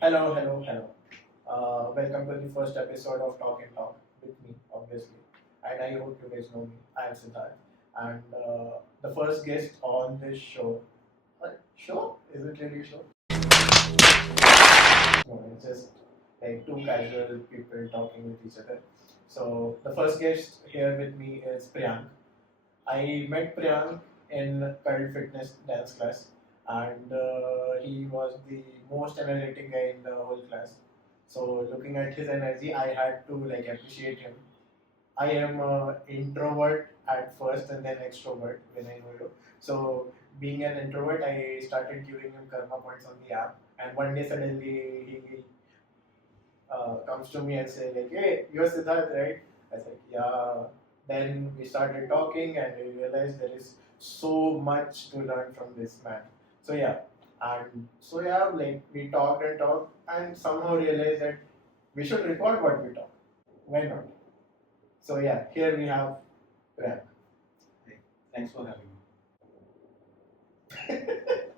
Hello, hello, hello. Welcome to the first episode of Talk and Talk with me, obviously. And I hope you guys know me. I am Siddharth. And the first guest on this show. Show? Is it really a show? No, it's just like two casual people talking with each other. So the first guest here with me is Priyank. I met Priyank in Cult Fitness dance class, and he was the most energetic guy in the whole class. So looking at his energy, I had to like appreciate him. I am introvert at first and then extrovert when I know you. So being an introvert, I started giving him karma points on the app, and one day suddenly he comes to me and say like, "Hey, you're Siddharth, right?" I said, "Yeah." Then we started talking, and we realized there is so much to learn from this man. So yeah, like we talked and talked, and somehow realized that we should record what we talk. Why not? So yeah, here we have Prem. Hey, thanks for having me.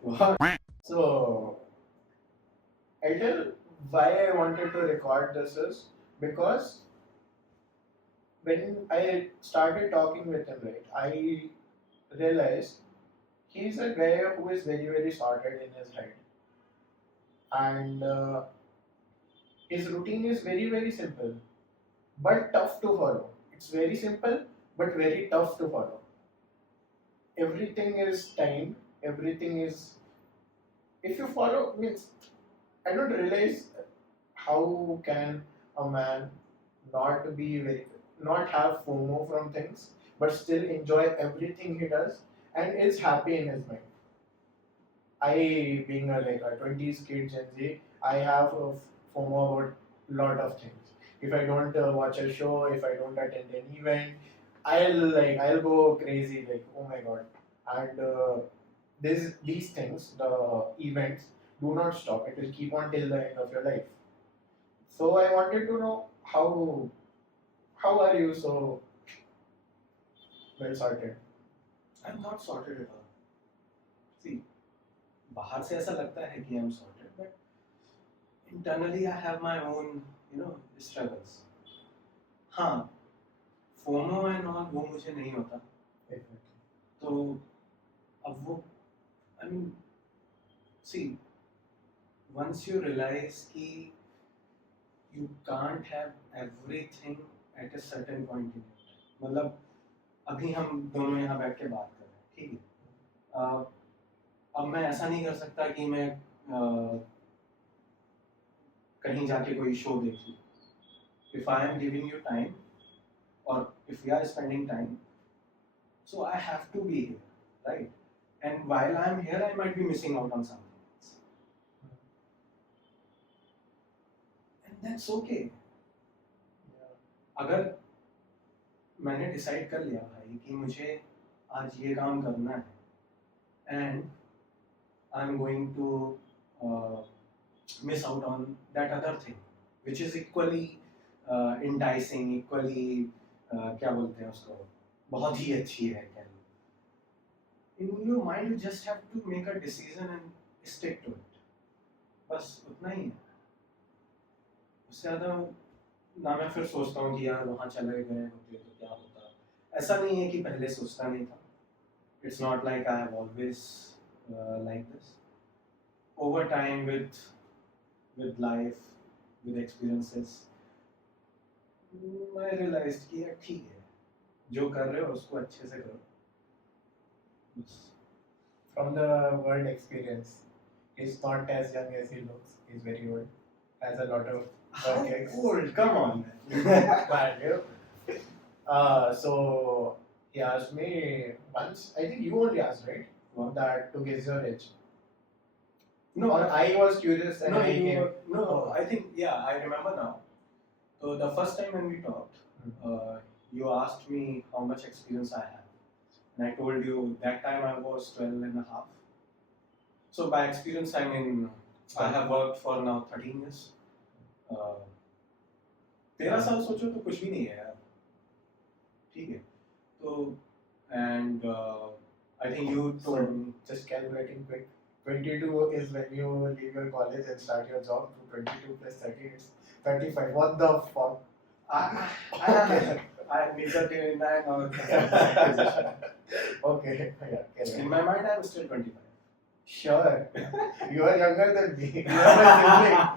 Wow. So I tell why I wanted to record this is because when I started talking with him, right, I realized he's a guy who is very, very sorted in his head. And his routine is very, very simple, but tough to follow. It's very simple, but very tough to follow. Everything is timed, everything is. If you follow, means, I don't realize how can a man not be very, not have FOMO from things, but still enjoy everything he does and is happy in his mind. I, being a like a 20s kid Gen Z, I have a FOMO about lot of things. If I don't watch a show, if I don't attend an event, I'll go crazy like oh my god. And these things, the events, do not stop. It will keep on till the end of your life. So I wanted to know how are you so well sorted? I'm not sorted at all. See, बाहर से ऐसा लगता है कि I'm sorted, but internally I have my own, struggles. हाँ, FOMO and all वो मुझे नहीं होता. Definitely. तो अब वो, I mean, see, once you realize कि you can't have everything at a certain point in your life. मतलब अभी हम दोनों यहाँ बैठ के बात कर रहे हैं, ठीक है? अब मैं ऐसा नहीं कर सकता कि मैं कहीं जाके कोई शो देख लूँ. If I am giving you time, or if we are spending time, so I have to be here, right? And while I am here, I might be missing out on something else, and that's okay. अगर मैंने डिसाइड कर लिया भाई कि मुझे आज ये काम करना है, and I'm going to miss out on that other thing, which is equally enticing, equally क्या बोलते हैं उसको, बहुत ही अच्छी है क्या. In your mind, you just have to make a decision and stick to it. बस उतना ही है. उससे ज़्यादा ना मैं फिर सोचता हूँ कि यार वहाँ चले गए होते तो क्या होता. ऐसा नहीं है कि पहले सोचता नहीं था. It's not like I have always like this. Over time, with life, with experiences, I realized कि यार ठीक है, जो कर रहे हो उसको अच्छे से करो. From the word experience, he's not as young as he looks. He's very old. Has a lot of How work old? Come on. Man, you. So he asked me once. I think you only asked, right? What? That to guess your age. No, Or I was curious and no, I came. no. I think I remember now. So the first time when we talked, you asked me how much experience I have, and I told you that time I was 12 and a half. So by experience I mean I have worked for now 13 years. 13 साल सोचो तो कुछ भी नहीं है यार, ठीक है. तो and I think you told me Just calculating quick. 22 is when you leave your college and start your job. To 22 plus 30, it's 35. What the fuck? I neither 29 or Okay, yeah, carry in on. my mind, I'm still 25. Sure, you are younger than me. You are my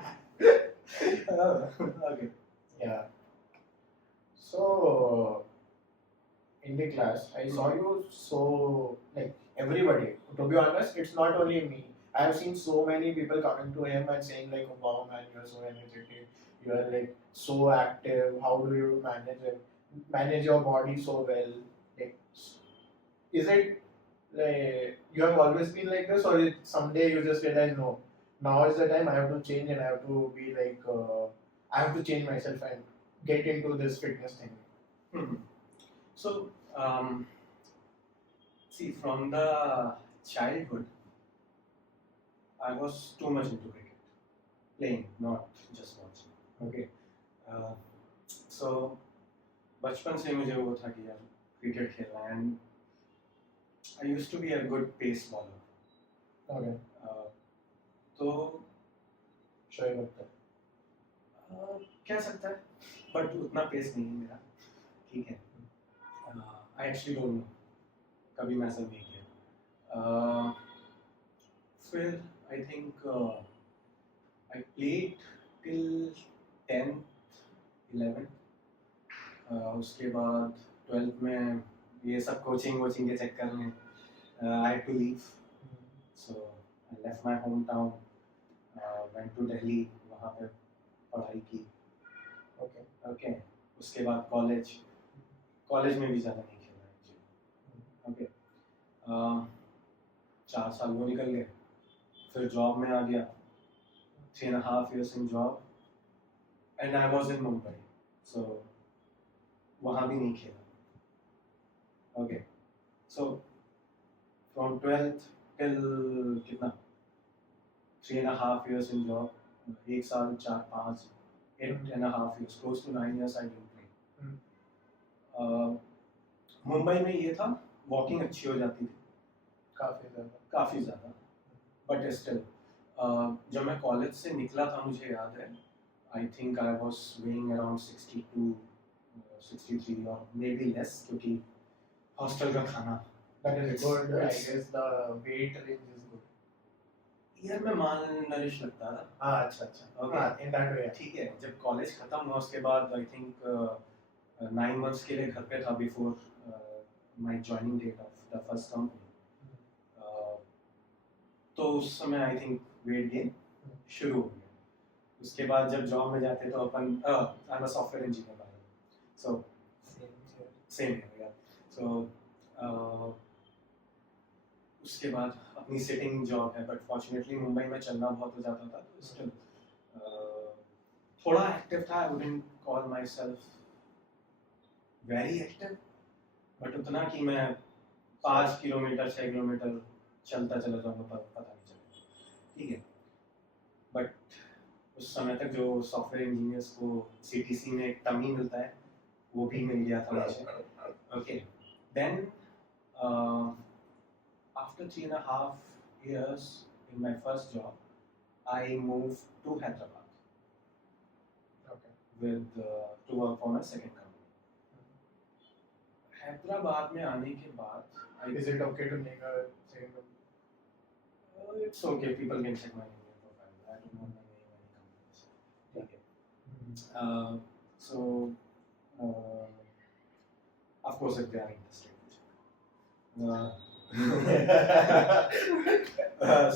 sibling. Okay. Yeah. So, in the class, I saw you so like everybody. To be honest, it's not only me. I have seen so many people coming to him and saying like, "Wow, man, you're so energetic. You are like so active. How do you manage your body so well? Like, is it like you have always been like this, or someday you just realize no, now is the time I have to change and I have to be like, I have to change myself and get into this fitness thing." Mhm. So, see, from the childhood, I was too much into cricket, playing, not just watching. Okay. So, बचपन से मुझे वो था कि यार cricket खेलना and I used to be a good pace bowler Okay, तो sure about that. कह सकता है बट उतना पेस नहीं है मेरा ठीक है आई एक्चुअली डोंट नो कभी मैं ऐसा नहीं किया फिर आई think I played till 10th 11th उसके बाद 12th में ये सब कोचिंग वोचिंग के चक्कर में I had to leave so I left my home town went to Delhi वहाँ पे पढ़ाई की Okay. ओके उसके बाद कॉलेज में भी ज़्यादा नहीं खेला एक्चुअली ओके 4 साल वो निकल गए फिर जॉब में आ गया 3.5 years in job and I was in Mumbai so वहाँ भी नहीं खेला okay so from 12th till कितना 3.5 years in job 1 साल 4-5 8.5 years close to 9 years I didn't play Mumbai में ये था वॉकिंग अच्छी हो जाती थी काफ़ी ज़्यादा बट स्टिल जब मैं कॉलेज से निकला था मुझे याद है आई think I was weighing around 62 63 और मे बी लेस क्योंकि हॉस्टल का खाना That is good. I guess the weight range is good. यार मैं माल नरिश लगता था हाँ, अच्छा अच्छा. Okay. हाँ, in that way. ठीक है जब कॉलेज खत्म हुआ उसके बाद आई थिंक 9 months के लिए घर पे था before my joining date of the first company तो उस समय आई थिंक वेट गेन शुरू हो गया उसके बाद जब जॉब में जाते तो अपन I am a software engineer by so same है यार सो उसके बाद अपनी सिटिंग जॉब है बट फॉर्चुनेटली मुंबई में चलना बहुत हो जाता था तो स्टिल थोड़ा एक्टिव था I wouldn't call my self very active but उतना कि मैं 5 किलोमीटर 6 किलोमीटर चलता चला जाऊँगा पता नहीं चलेगा ठीक है बट उस समय तक जो सॉफ्टवेयर इंजीनियर्स को सीटीसी में एक टमी मिलता है वो भी मिल गया था मुझे okay then after 3.5 years in my first job I moved to Hyderabad Okay. with to work for my second company Hyderabad में आने के बाद Is it okay to make a saying? it's okay people can check my LinkedIn profile I don't know my name any companies okay so of course if they are interested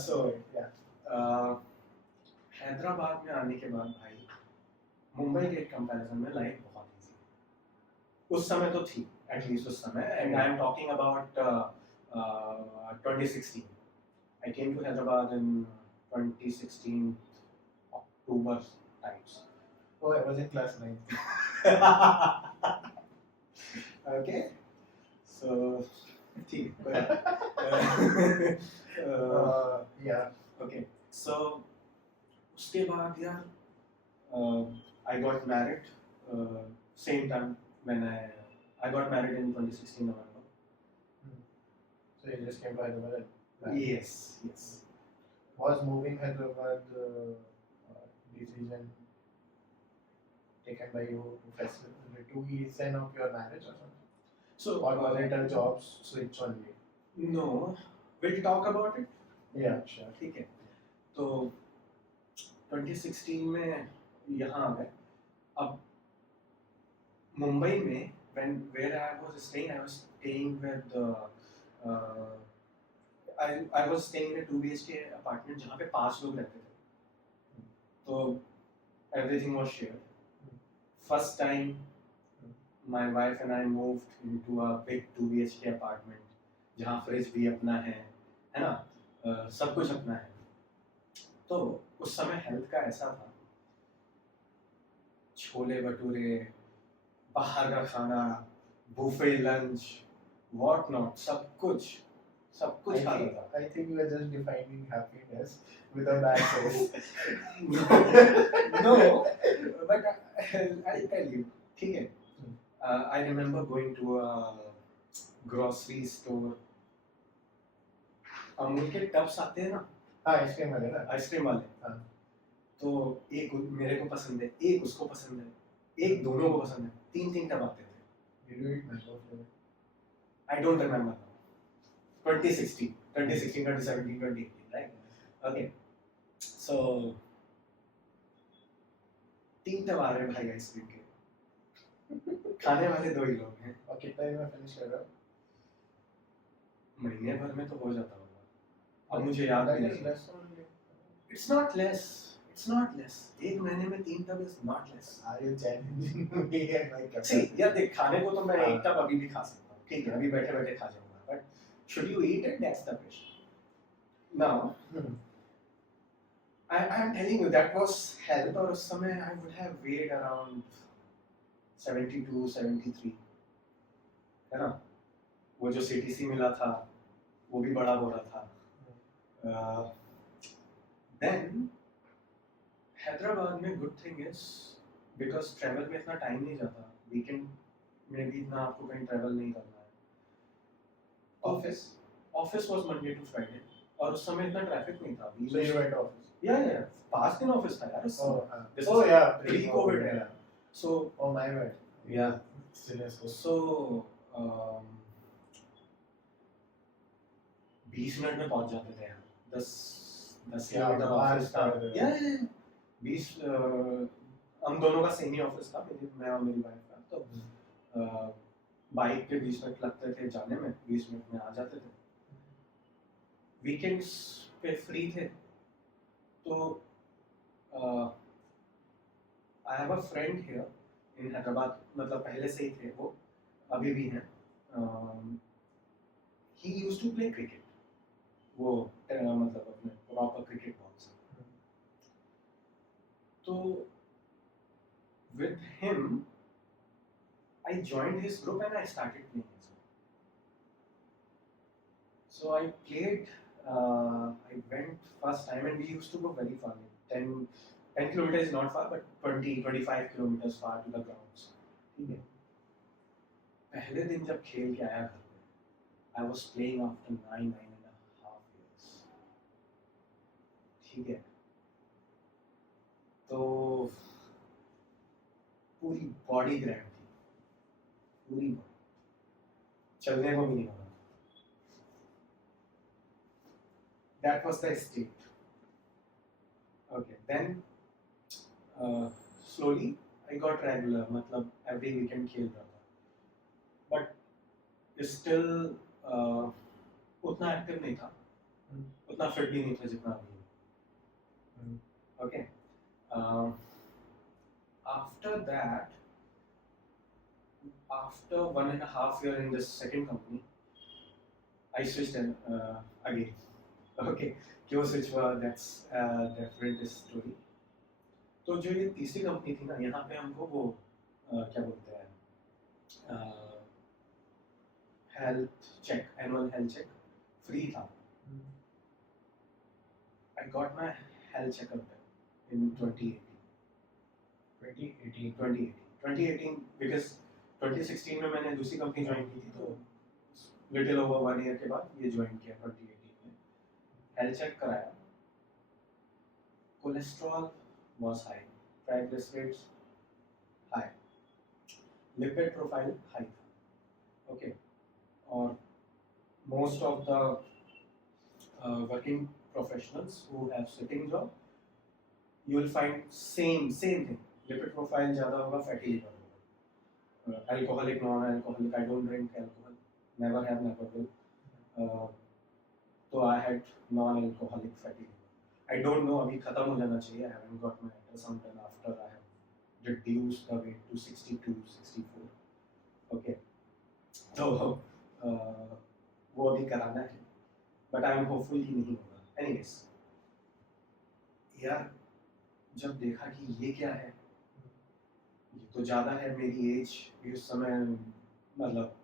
so Yeah. Hyderabad में आने के बाद भाई मुंबई के कंपैरिजन में लाइफ बहुत इजी उस समय तो थी एटलीस्ट उस समय and I am talking about 2016 I came to Hyderabad in 2016 October times Oh, I was in class 9. okay so ठीक है Yeah. okay so उसके बाद यार I got married same time when I got married in 2016 November So you just came to Hyderabad. yes Was moving Hyderabad decision taken by you to reason of your marriage or something? So, Or was it a job switch only? no, we'll talk about it. Yeah, sure. ठीक है. तो 2016 में यहाँ आ गए. अब मुंबई में where I was staying with I was staying in a 2 BHK apartment जहाँ पे 5 लोग रहते थे. तो everything was shared. First time my wife and I moved into a big 2 BHK apartment जहाँ फ्रिज भी अपना है ना, सब कुछ अपना है. तो उस समय हेल्थ का ऐसा था, छोले भटूरे, बाहर का खाना, बुफे लंच, व्हाट नॉट, सब कुछ खाता था. I think you are just defining happiness with a bad face. No, but I'll tell you, ठीक है. I remember going to a grocery store. Amul के टब्स आते हैं ना, हाँ, आइसक्रीम वाले ना. आइसक्रीम वाले. हाँ. तो एक मेरे को पसंद है, एक उसको पसंद है, एक दोनों को पसंद है, 3 टब आते थे. Did you eat mango flavor? I don't remember now. 2016, 2017, 2018, right? Okay. So 3 टब आ रहे हैं भाई आइसक्रीम के. खाने वाले 2 ही लोग हैं. और कितना दिन में फिनिश कर रहे हो? महीने भर में तो हो जाता होगा. अब मुझे याद That नहीं is है. less only. It's not less. It's not less. एक महीने में 3 tub is not less. Are you challenging me and my See, capacity? यार देख, खाने को तो मैं हाँ. एक टब अभी भी खा सकता हूँ. ठीक है, अभी बैठे बैठे खा जाऊंगा. But should you eat it? That's the question. Now, I'm telling you that was health. और उस समय I would have weighed around 72, 73. है ना? वो जो CTC मिला था, वो भी बड़ा हो रहा था. Then हैदराबाद में good thing is because travel में इतना टाइम नहीं जाता. Weekend में भी इतना आपको कहीं travel नहीं करना है. Office was Monday to Friday. और उस समय इतना ट्रैफिक नहीं था. So you went office? Yeah. 5 दिन ऑफिस था यार उस समय. Oh, This oh is yeah, pre-COVID era. So oh my bad. yeah. Seriously. So 20 मिनट में पहुंच जाते थे यार. 10 Yeah, किलोमीटर बाहर ऑफिस था. था. Yeah. 20 हम दोनों का सेम ही ऑफिस था, मैं और मेरी वाइफ का. तो बाइक के 20 मिनट लगते थे जाने में, 20 मिनट में आ जाते थे. वीकेंड्स पे फ्री थे. तो I have a friend here in Hyderabad, मतलब पहले से ही थे वो, अभी भी हैं. ही यूज्ड टू प्ले क्रिकेट. वो मतलब अपने प्रॉपर क्रिकेट बॉल से. तो with him I joined his group and I started playing as well. So I played, I went first time and we used to go very far, like 10 kilometers is not far, but 20-25 kilometers far to the grounds. ठीक है. पहले दिन जब खेल के आया घर पे, I was playing after 9.5 years. ठीक है. तो पूरी बॉडी क्रैम्प थी, पूरी बॉडी, चलने को भी नहीं हो रहा. That was the state. Okay, then slowly I got regular, मतलब every weekend खेल रहा था. But still उतना एक्टिव नहीं था, उतना फिट भी नहीं था जितना अभी. Okay. After that, after 1.5 years in this second company, I switched again. Okay, क्यों switch हुआ? That's different story. तो जो ये तीसरी कंपनी थी ना, यहाँ पे हमको वो क्या बोलते हैं, health check, annual health check free था. I got my health checkup in 2018 because 2016 में मैंने दूसरी कंपनी ज्वाइन की थी, तो लिटिल ओवर 1 ईयर के बाद ये ज्वाइन किया 2018 में. हेल्थ चेक कराया cholesterol was high, triglycerides high, lipid profile high था, okay, और most of the working professionals who have sitting job, you will find same thing. Lipid profile ज़्यादा होगा, fatty liver होगा. Alcoholic, non-alcoholic, I don't drink alcohol, never have, never will. तो I had non-alcoholic fatty liver. I don't know, अभी खत्म हो जाना चाहिए. I haven't got my ultrasound done after I have reduced the weight to 62, 64. Okay. तो वो अभी कराना है. But I am hopeful कि नहीं होगा. Anyways, यार जब देखा कि ये क्या है, ये तो ज़्यादा है, मेरी एज भी उस समय मतलब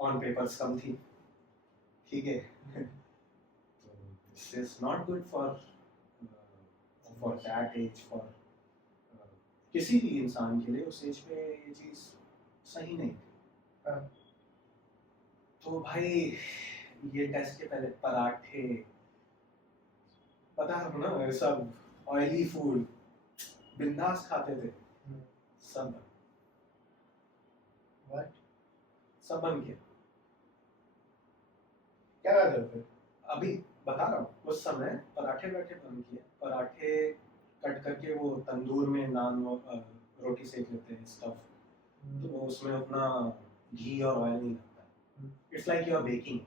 ऑन पेपर्स कम थी, ठीक है. तो this is not good for that age, for किसी भी इंसान के लिए उस एज पे ये चीज़ सही नहीं थी. हाँ. तो भाई ये टेस्ट के पहले पराठे, पता है ना, ये सब ऑयली फूड बिंदास खाते थे, सब What? सब बन गया. क्या करते हो फिर? अभी बता रहा हूँ, उस समय पराठे बन किए, पराठे कट करके वो तंदूर में नान रोटी सेक लेते हैं स्टफ, तो उसमें अपना घी और ऑयल नहीं लगता है. It's like you are baking.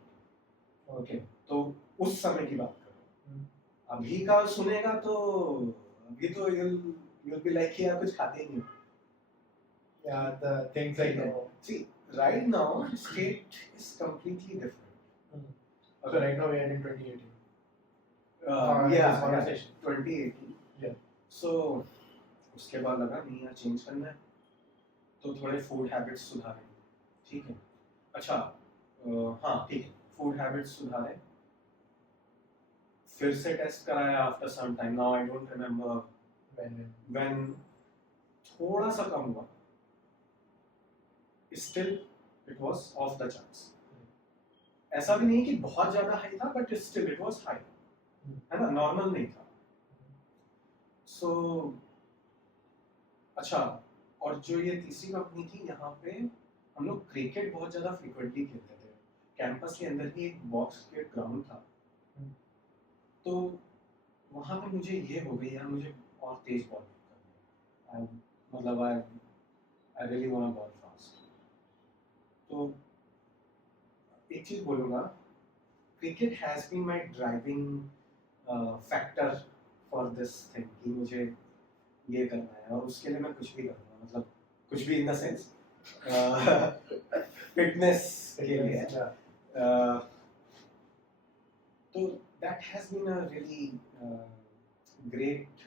Okay, तो उस समय की बात कर रहा हूँ. अभी का सुनेगा तो अभी तो you'll be like कि यार कुछ खाते ही नहीं. Yeah, the things like that. See, right now state is completely different. So right now we are in 2018. Yeah, conversation. 2018. Yeah. So उसके बाद लगा नहीं यार चेंज करना है, तो थोड़े फूड हैबिट्स सुधारे. ठीक है, अच्छा, हाँ ठीक है, फूड हैबिट्स सुधारे, फिर से टेस्ट कराया after some time. Now I don't remember when थोड़ा सा कम हुआ, still it was off the charts. ऐसा भी नहीं कि बहुत ज्यादा हाई था, but still it was high, है ना, नॉर्मल नहीं था. सो अच्छा, और जो ये तीसरी कंपनी थी, यहाँ पे हम लोग क्रिकेट बहुत ज्यादा फ्रीक्वेंटली खेलते थे. कैंपस के अंदर ही एक बॉक्स क्रिकेट ग्राउंड था, तो वहाँ पे मुझे ये हो गई यार, मुझे और तेज बॉल करनी है. मतलब I really want ball fast. तो एक चीज बोलूँगा, cricket has been my driving factor for this thing, कि मुझे ये करना है और उसके लिए मैं कुछ भी करूँगा. मतलब कुछ भी इन द सेंस फिटनेस के लिए. तो that has been a really great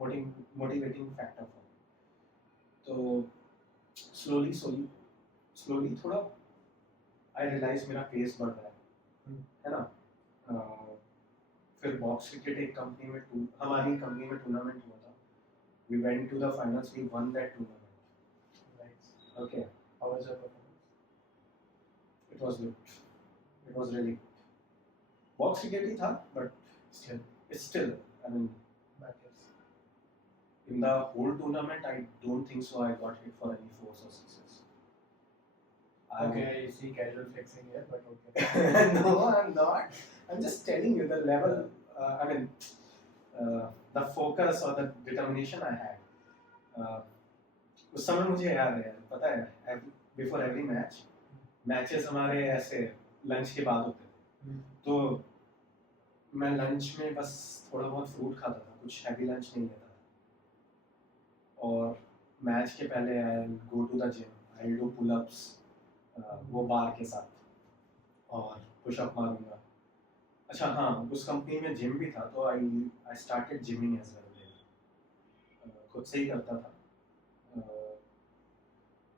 motivating factor for me. तो slowly थोड़ा I realize मेरा पेस बढ़ रहा है ना. फिर बॉक्स क्रिकेट एक कंपनी में हमारी कंपनी में टूर्नामेंट हुआ था. We went to the finals, we won that tournament. Nice. Okay. How was your performance? It was good. It was really good. Box cricket ही था, but still I mean, in the whole tournament I don't think so I got hit for any 4s or 6s. Okay, I see casual flexing here, but okay. No, I'm not. I'm just telling you the level, I mean, the focus or the determination I had. उस समय मुझे याद है यार, पता है, before every match, matches हमारे ऐसे लंच के बाद होते थे. तो मैं लंच में बस थोड़ा बहुत फ्रूट खाता था, कुछ हैवी लंच नहीं लेता था. और मैच के पहले I go to the gym, I do pull ups वो बार के साथ, और पुशअप मारूंगा. अच्छा हाँ, उस कंपनी में जिम भी था, तो I started gymming as well. खुद से ही करता था.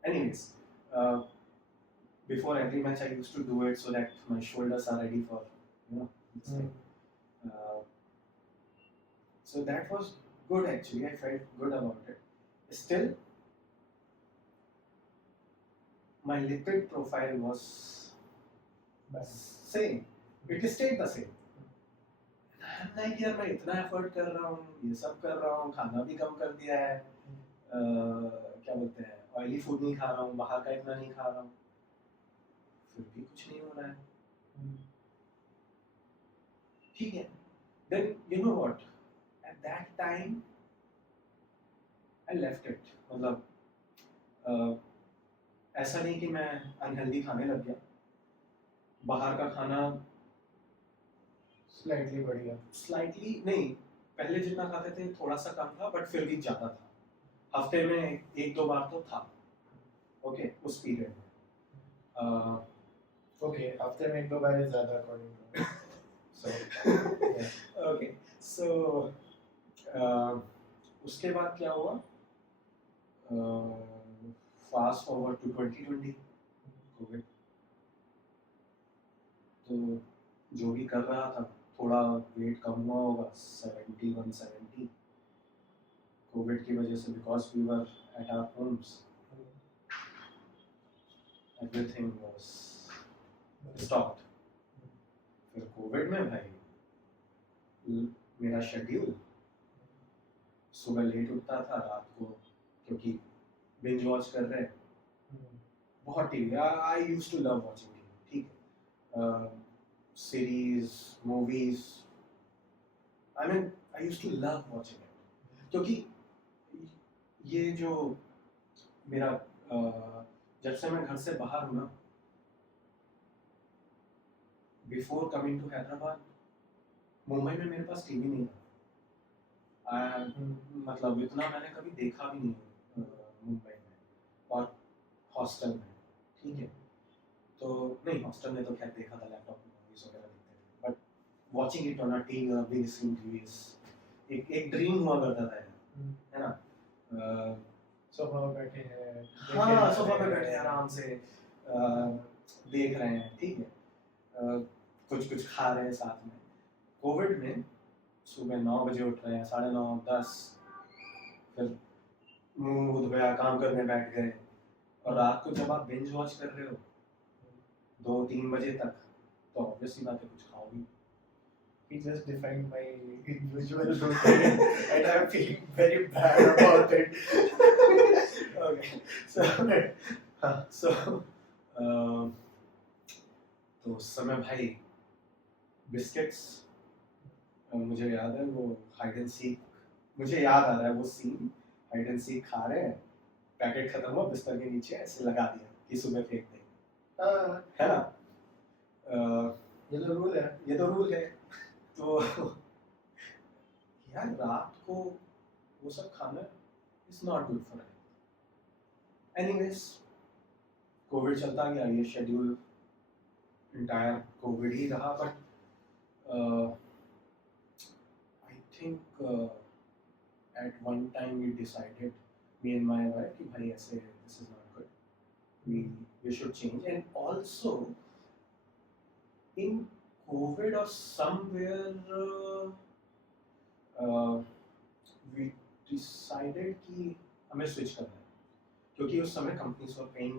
Anyways, before every match I used to do it so that my shoulders are ready for, you know, this thing. So that was good actually. I felt good about it. Still, my lipid profile was same. It stayed the same. I like यार मैं इतना एफर्ट कर रहा हूँ, ये सब कर रहा हूँ, खाना भी कम कर दिया है, क्या बोलते हैं, ऑयली फूड नहीं खा रहा हूँ, बाहर का इतना नहीं खा रहा हूँ, फिर भी कुछ नहीं हो रहा है। ठीक है, then you know what, at that time I left it. मतलब ऐसा नहीं कि मैं अनहेल्दी खाने लग गया, बाहर का खाना स्लाइटली बढ़िया। स्लाइटली नहीं, पहले जितना खाते थे थोड़ा सा कम था, बट फिर भी ज़्यादा था, हफ्ते में एक दो बार तो था। ओके, उस पीरियड में ओके, हफ्ते में एक दो बार ज़्यादा अकॉर्डिंग टू सो ओके, सो उसके बाद क्या हुआ, फास्ट फॉरवर्ड टू 2020 कोविड। तो जो भी कर रहा था, थोड़ा वेट कम हुआ होगा, 71-70 कोविड की वजह से, because we were at our homes, everything was stopped. फिर कोविड में भाई मेरा शेड्यूल, सुबह लेट उठता था, रात को क्योंकि बिंज वॉच कर रहे, बहुत TV, I used to love watching TV, ठीक है, series, movies, I mean I used to love watching it, क्योंकि ये जो मेरा जब से मैं घर से बाहर हूँ ना, before coming to Hyderabad, Mumbai में मेरे पास टीवी नहीं था। मतलब इतना मैंने कभी देखा भी नहीं मुंबई में, और हॉस्टल में, ठीक है, तो नहीं, हॉस्टल में तो खैर देखा था, लैपटॉप में मूवीज वगैरह देखते थे, but watching it on a TV और बिग स्क्रीन टीवी एक ड्रीम हुआ करता था, है ना। सोफा पे बैठे हैं, हाँ, सोफा पे बैठे आराम से देख रहे हैं, ठीक है, कुछ कुछ खा रहे हैं साथ में। कोविड में सुबह 9 बजे उठ रहे हैं, 9:30 10, फिर मुंह धोया, काम करने बैठ गए, और रात को जब आप बिंज वॉच कर रहे हो 2-3 बजे तक, तो ऑब्वियसली बात है कुछ खाओगी। He just defined my usual routine and I'm feeling very bad about it. Okay, so तो उस समय भाई बिस्किट्स, मुझे याद है वो हाइड एंड सीक, मुझे याद आ रहा है वो सीन, हाइड एंड सीक खा रहे हैं, पैकेट खत्म हुआ, बिस्तर के नीचे ऐसे लगा दिया कि सुबह फेंक देंगे, है ना। ये तो रूल है, ये तो रूल है। तो यार रात को वो सब खाना is not good for health. Anyways, covid चलता गया, ये शेड्यूल इंटायर कोविड ही रहा, but I think at one time we decided, me and my wife, कि भाई ऐसे this is not good, we should change. And also in COVID or somewhere we decided कि हमें स्विच करना है, क्योंकि उस समय कंपनीज वर पेइंग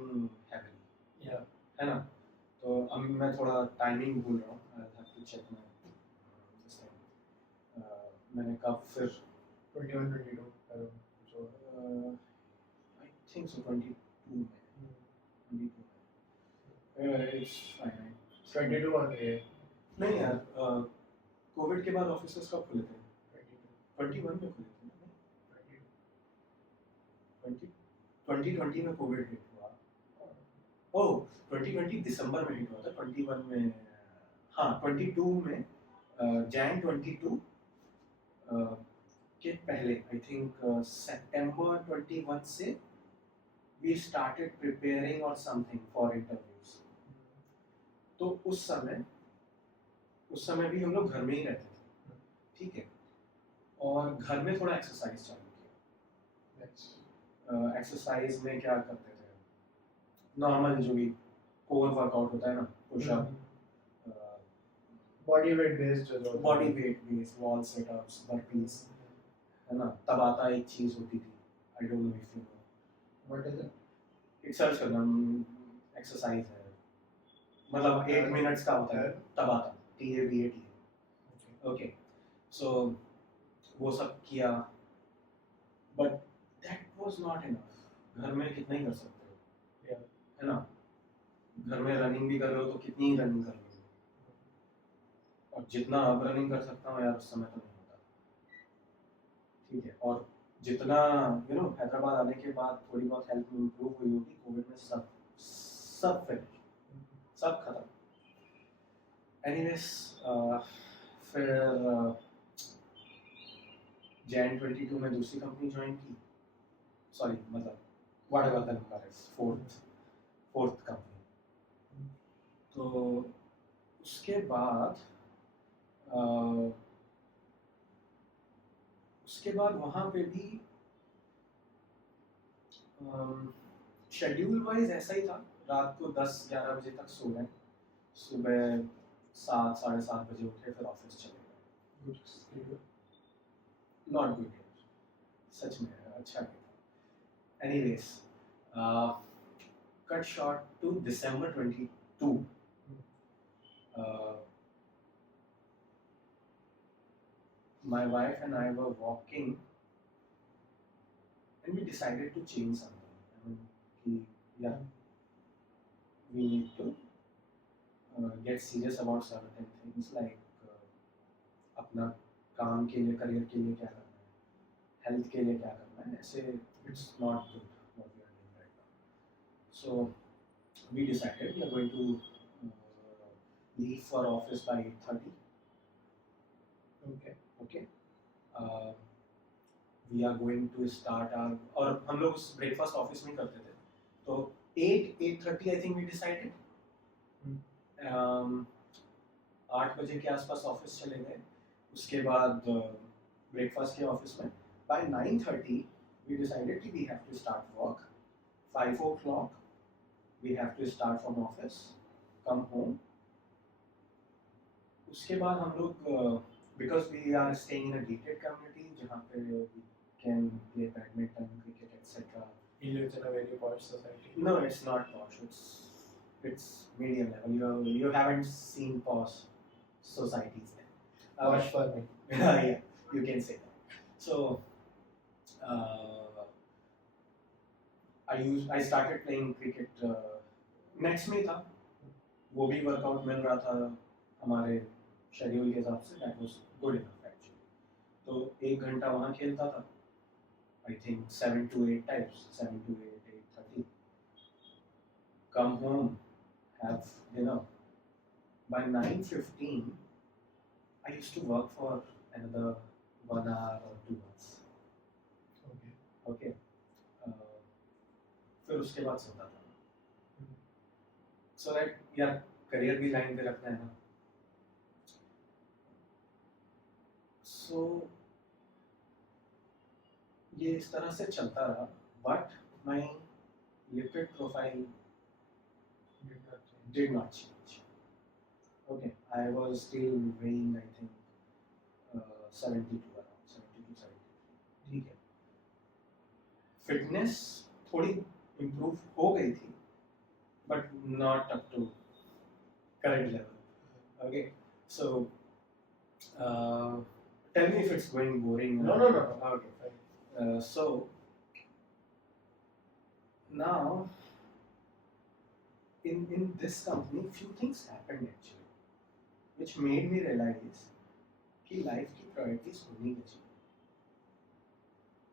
हैवीली, है ना। तो अब मैं थोड़ा टाइमिंग भूल रहा हूँ, I have to check my this time, मैंने कब फिर 21 22 आई थिंक सो 22 में, 22 it's fine. 22 on the air. नहीं यार, कोविड के बाद ऑफिसेस कब खुले थे? 21 में खुले थे ना? 2020 में कोविड हिट हुआ। ओह, 2020 दिसंबर में हिट हुआ था, 21 में, हाँ 22 में, जैन 22 के पहले, आई थिंक सितंबर 21 से वी स्टार्टेड प्रिपेयरिंग और समथिंग फॉर इंटरव्यूज। तो उस समय भी हम लोग घर में ही रहते थे, ठीक है, और घर में थोड़ा एक्सरसाइज चालू किया। एक्सरसाइज में क्या करते थे, नॉर्मल जो भी कोर वर्कआउट होता है ना, pushup, body weight based wall setups, burpees, है ना। तब आता एक चीज होती थी, I don't know if you know what is it, search करना, एक्सरसाइज है, मतलब 8 मिनट्स का होता है, तब आता TABAT, ओके। सो वो सब किया, but that was not enough. घर में कितना ही कर सकते हो, Yeah. है ना? घर में रनिंग भी कर रहे हो तो कितनी ही रनिंग कर रहे हो, और जितना अब रनिंग कर सकता हूँ यार उस समय तो नहीं होता। ठीक है, और जितना हैदराबाद आने के बाद थोड़ी बहुत हेल्थ में इम्प्रूव हुई होगी, कोविड में सब सब फिनिश, सब खत्म। एनीवेज, फिर जैन 22 में दूसरी कंपनी ज्वाइन की, सॉरी मतलब whatever the number is, fourth company. तो उसके बाद वहाँ पे भी शेड्यूल वाइज ऐसा ही था, रात को 10-11 बजे तक सो गए, सुबह 7-7:30 बजे उठे, फिर ऑफिस चले गए। Good schedule. नॉट गुड यार, सच में अच्छा नहीं था। Anyways, cut short to December 22, my wife and I were walking and we decided to change something. I mean, yeah, we need to get serious about certain things like अपना काम के लिए, करियर के लिए क्या करना है, हेल्थ के लिए क्या करना है, ऐसे it's not good what we are doing right now. So we decided we are going to leave for office by 8:30. Okay. Okay. We are going to start our, और हम लोग ब्रेकफास्ट ऑफिस में करते थे, तो 8-8:30 आई थिंक वी डिसाइडेड। 8 बजे के आसपास ऑफिस चले गए, उसके बाद ब्रेकफास्ट के ऑफिस में बाय 9:30 वी डिसाइडेड कि we have to start work. 5 o'clock we have to start from office, come home. उसके बाद हम लोग, because we are staying in a gated community जहाँ पे we can play badminton, cricket etcetera. He lives in a very posh society. No, it's not posh. It's medium level. You haven't seen posh societies there. Posh for me. Yeah, you can say that. So, I started playing cricket. Next में था, वो भी वर्कआउट मिल रहा था हमारे शेड्यूल के हिसाब से, that was good enough actually. तो 1 घंटा वहाँ खेलता था, आई थिंक 7 to 8 टाइम्स, 7 to 8, 8:30, come home, have dinner. By 9:15 I used to work for another 1 hour or 2 hours. Okay. Okay. फिर उसके बाद सोता था, सो दैट यार करियर भी लाइन पे रखना है ना। सो ये इस तरह से चलता रहा, but my lipid profile did not change. Okay, I was still weighing, I think, 72, around 72, 73. ठीक है, फिटनेस थोड़ी इम्प्रूव हो गई थी, but not up to current level. Okay, so tell me if it's going boring. No. Okay. So now in this company few things happened actually which made me realize कि life की priorities होनी चाहिए।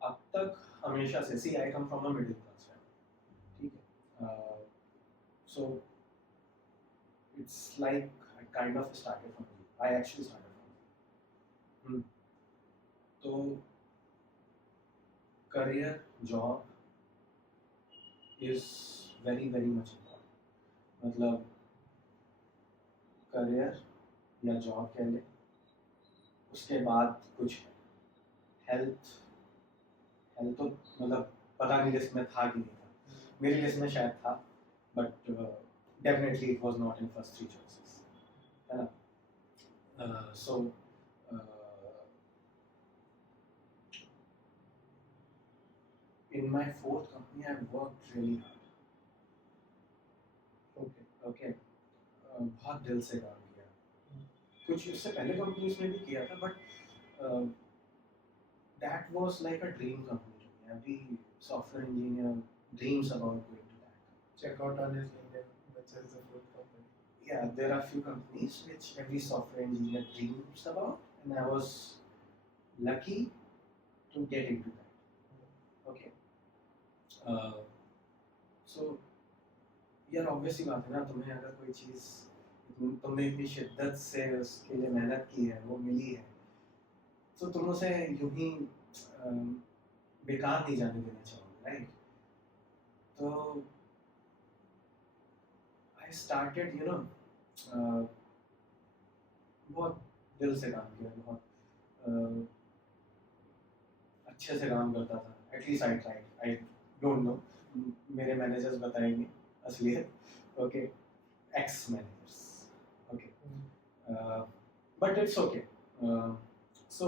अब तक हमेशा से, see I come from a middle class family, ठीक है, so it's like I kind of started from zero, I actually started from, तो career, job is very very much important. मतलब करियर या जॉब कह ले, उसके बाद कुछ हेल्थ तो मतलब पता नहीं लिस्ट में था कि नहीं था, मेरी लिस्ट में शायद था, but definitely it was not in first 3 चॉइसेस, है ना। सो in my 4th company I worked really hard. Okay. बहुत दिल से काम किया, कुछ उससे पहले कंपनीज में भी किया था, but that was like a dream company to me. Every software engineer dreams about going to that. Check out on his LinkedIn, which is a food company. Yeah, there are few companies which every software engineer dreams about, and I was lucky to get into that. Okay. So यार ऑब्वियसली बात है ना, तुम्हें अगर कोई चीज़ तुमने इतनी शिद्दत से उसके लिए मेहनत की है, वो मिली है, तो तुम उसे यूं ही बेकार नहीं जाने देना चाहोगे, राइट? तो आई स्टार्टेड यू नो बहुत दिल से काम किया, बहुत अच्छे से काम करता था, at least I tried, I don't know, मेरे मैनेजर्स बताएंगे असलियत, okay, ex managers, okay, but it's okay. So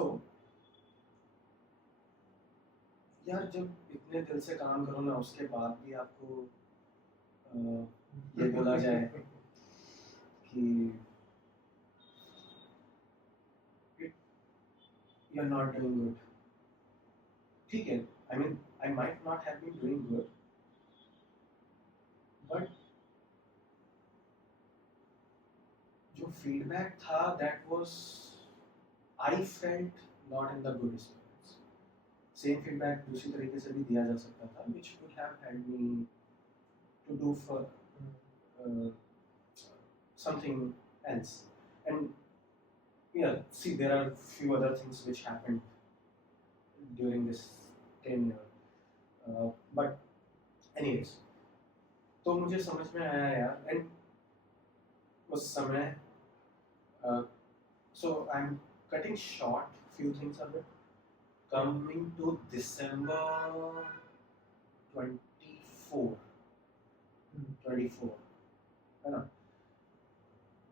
यार जब इतने दिल से काम करो ना, उसके बाद भी आपको ये बोला जाए कि you are not doing good, ठीक है, I mean I might not have been doing good, but जो फीडबैक था that was, I felt not in the good spirits. Same feedback दूसरी तरीके से भी दिया जा सकता था, which would have helped me to do for something else. And yeah, see, there are few other things which happened during this tenure, but anyways, तो मुझे समझ में आया यार, and उस समय so I'm cutting short few things of it. Coming to December 24, है ना?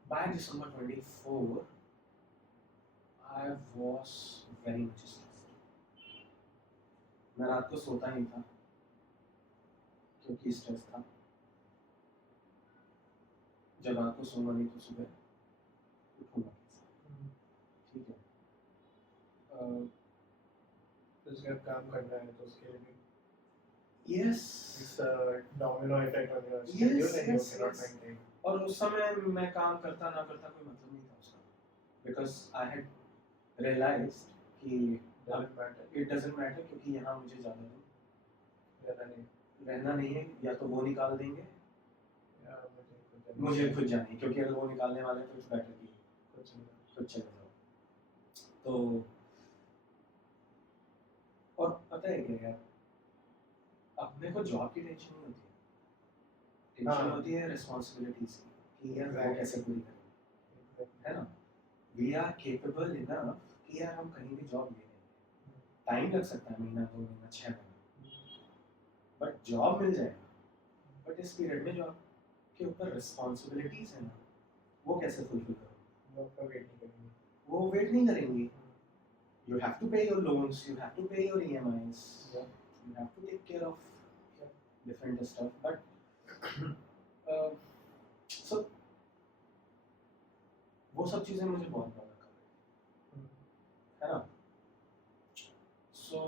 By December 24, I was very much stressed. मैं रात को सोता नहीं था क्योंकि स्ट्रेस था. जब रात को सोऊंगा नहीं तो सुबह उठूंगा कैसे, ठीक है? तो उसका काम करना है तो उसके लिए भी Yes. it's a domino effect on your Yes, schedule and you yes, cannot yes. maintain. और उस समय मैं काम करता ना करता कोई मतलब नहीं था उसका, because I had realized कि Doesn't matter. it doesn't matter, क्योंकि यहाँ मुझे ज़्यादा दिन रहना रहना नहीं है, या तो वो निकाल देंगे या मुझे खुद जाना है, क्योंकि अगर वो निकालने वाले हैं तो इट्स बेटर कि खुद चले जाओ. तो और पता है क्या यार, अपने को जॉब की टेंशन नहीं होती है, टेंशन होती है रिस्पॉन्सिबिलिटीज की, कि यार वो कैसे पूरी करेंगे, है ना? वी आर केपेबल इनफ कि यार हम कहीं भी जॉब ले लेंगे, टाइम लग सकता है, महीना 2 महीना 6 महीना, बट जॉब मिल जाएगा. बट इस पीरियड में जो आपके ऊपर रिस्पॉन्सिबिलिटीज है ना, वो कैसे फुलफिल करोगे? वो वेट नहीं करेंगी. You have to pay your loans, you have to pay your EMIs, you have to take care of different stuff, but so वो सब चीज़ें मुझे बहुत बॉदर कर रही है ना? So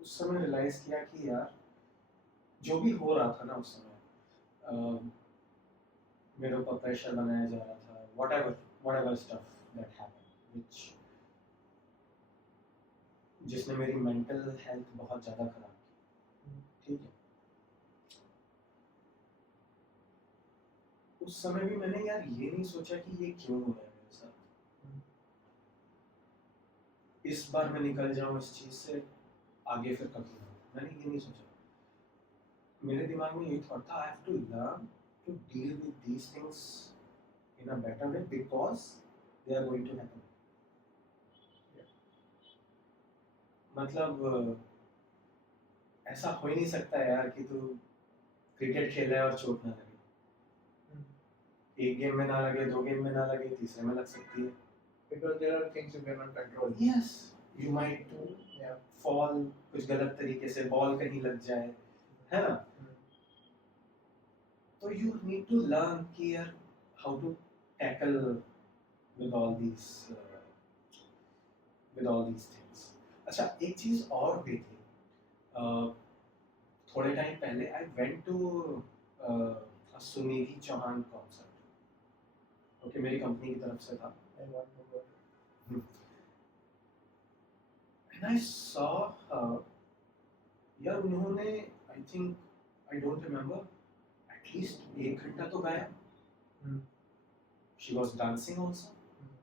उस समय रियलाइज किया कि यार जो भी हो रहा था ना उस समय, मेरे ऊपर प्रेशर बनाया जा रहा था, whatever stuff that happened, which जिसने मेरी मेंटल हेल्थ बहुत ज़्यादा खराब की, ठीक है? उस समय भी मैंने यार ये नहीं सोचा कि ये क्यों हो रहा है मेरे साथ, इस बार मैं निकल जाऊं इस चीज़ से, आगे फिर कभी ना. मैंने ये नहीं सोचा. मेरे दिमाग में ये थॉट था, I have to learn to deal with these things in a better way, because they are going to happen. मतलब ऐसा हो ही नहीं सकता यार कि तू क्रिकेट खेल रहा है और चोट ना लगे. एक गेम में ना लगे, 2 गेम में ना लगे, तीसरे में लग सकती है. Because there are things you cannot control. Yes, you might fall कुछ गलत तरीके से, बॉल कहीं लग जाए, है ना? तो you need to learn कि यार how to tackle with all these with all these things. अच्छा, एक चीज और भी थी. uh, थोड़े टाइम पहले I went to Sunidhi Chauhan concert. Okay, मेरी कंपनी की तरफ से था. I want to go. And I saw यार, उन्होंने I think, I don't remember, at least 1 घंटा तो गाया. Hmm. She was dancing also. Hmm.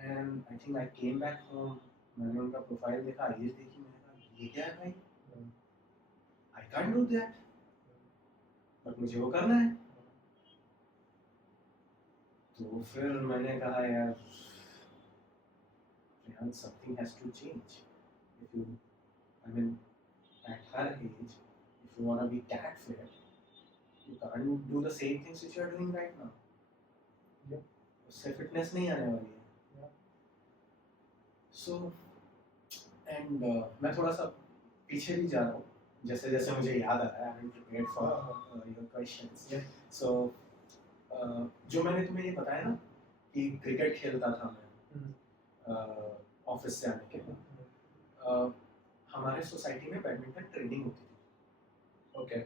And I think I came back home. मैंने उनका प्रोफाइल देखा, एज देखी, मैंने कहा ये क्या है भाई, Hmm. I can't do that, but मुझे वो करना है. तो फिर मैंने कहा यार, something has to change. If you, I mean, at her age, if you want to be that fit, you can't do the same things which you are doing right now. Yep. उससे फिटनेस नहीं आने वाली है. Yeah. So, and मैं थोड़ा सा पीछे भी जा रहा हूँ, जैसे जैसे मुझे याद आ रहा है. I am prepared for your questions. Yeah. So, जो मैंने तुम्हें ये बताया ना कि क्रिकेट खेलता था मैं ऑफिस से आने के बाद, हमारे सोसाइटी में बैडमिंटन ट्रेनिंग होती थी. Okay.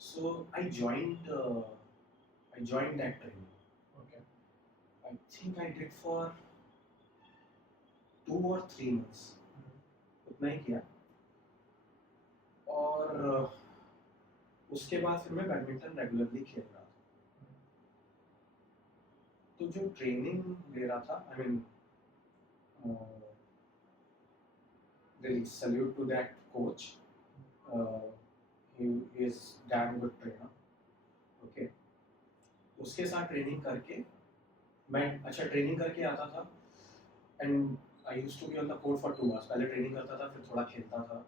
So I joined that training. Okay. I think I did for 2 or 3 months. उतना ही किया. और उसके बाद फिर मैं बैडमिंटन रेगुलरली खेल रहा था. तो जो ट्रेनिंग ले रहा था, I mean, really salute to that coach. He is damn good trainer. Okay. उसके साथ ट्रेनिंग करके मैं, अच्छा, ट्रेनिंग करके आता था. And I used to be on the court for 2 hours. पहले ट्रेनिंग करता था, फिर थोड़ा खेलता था.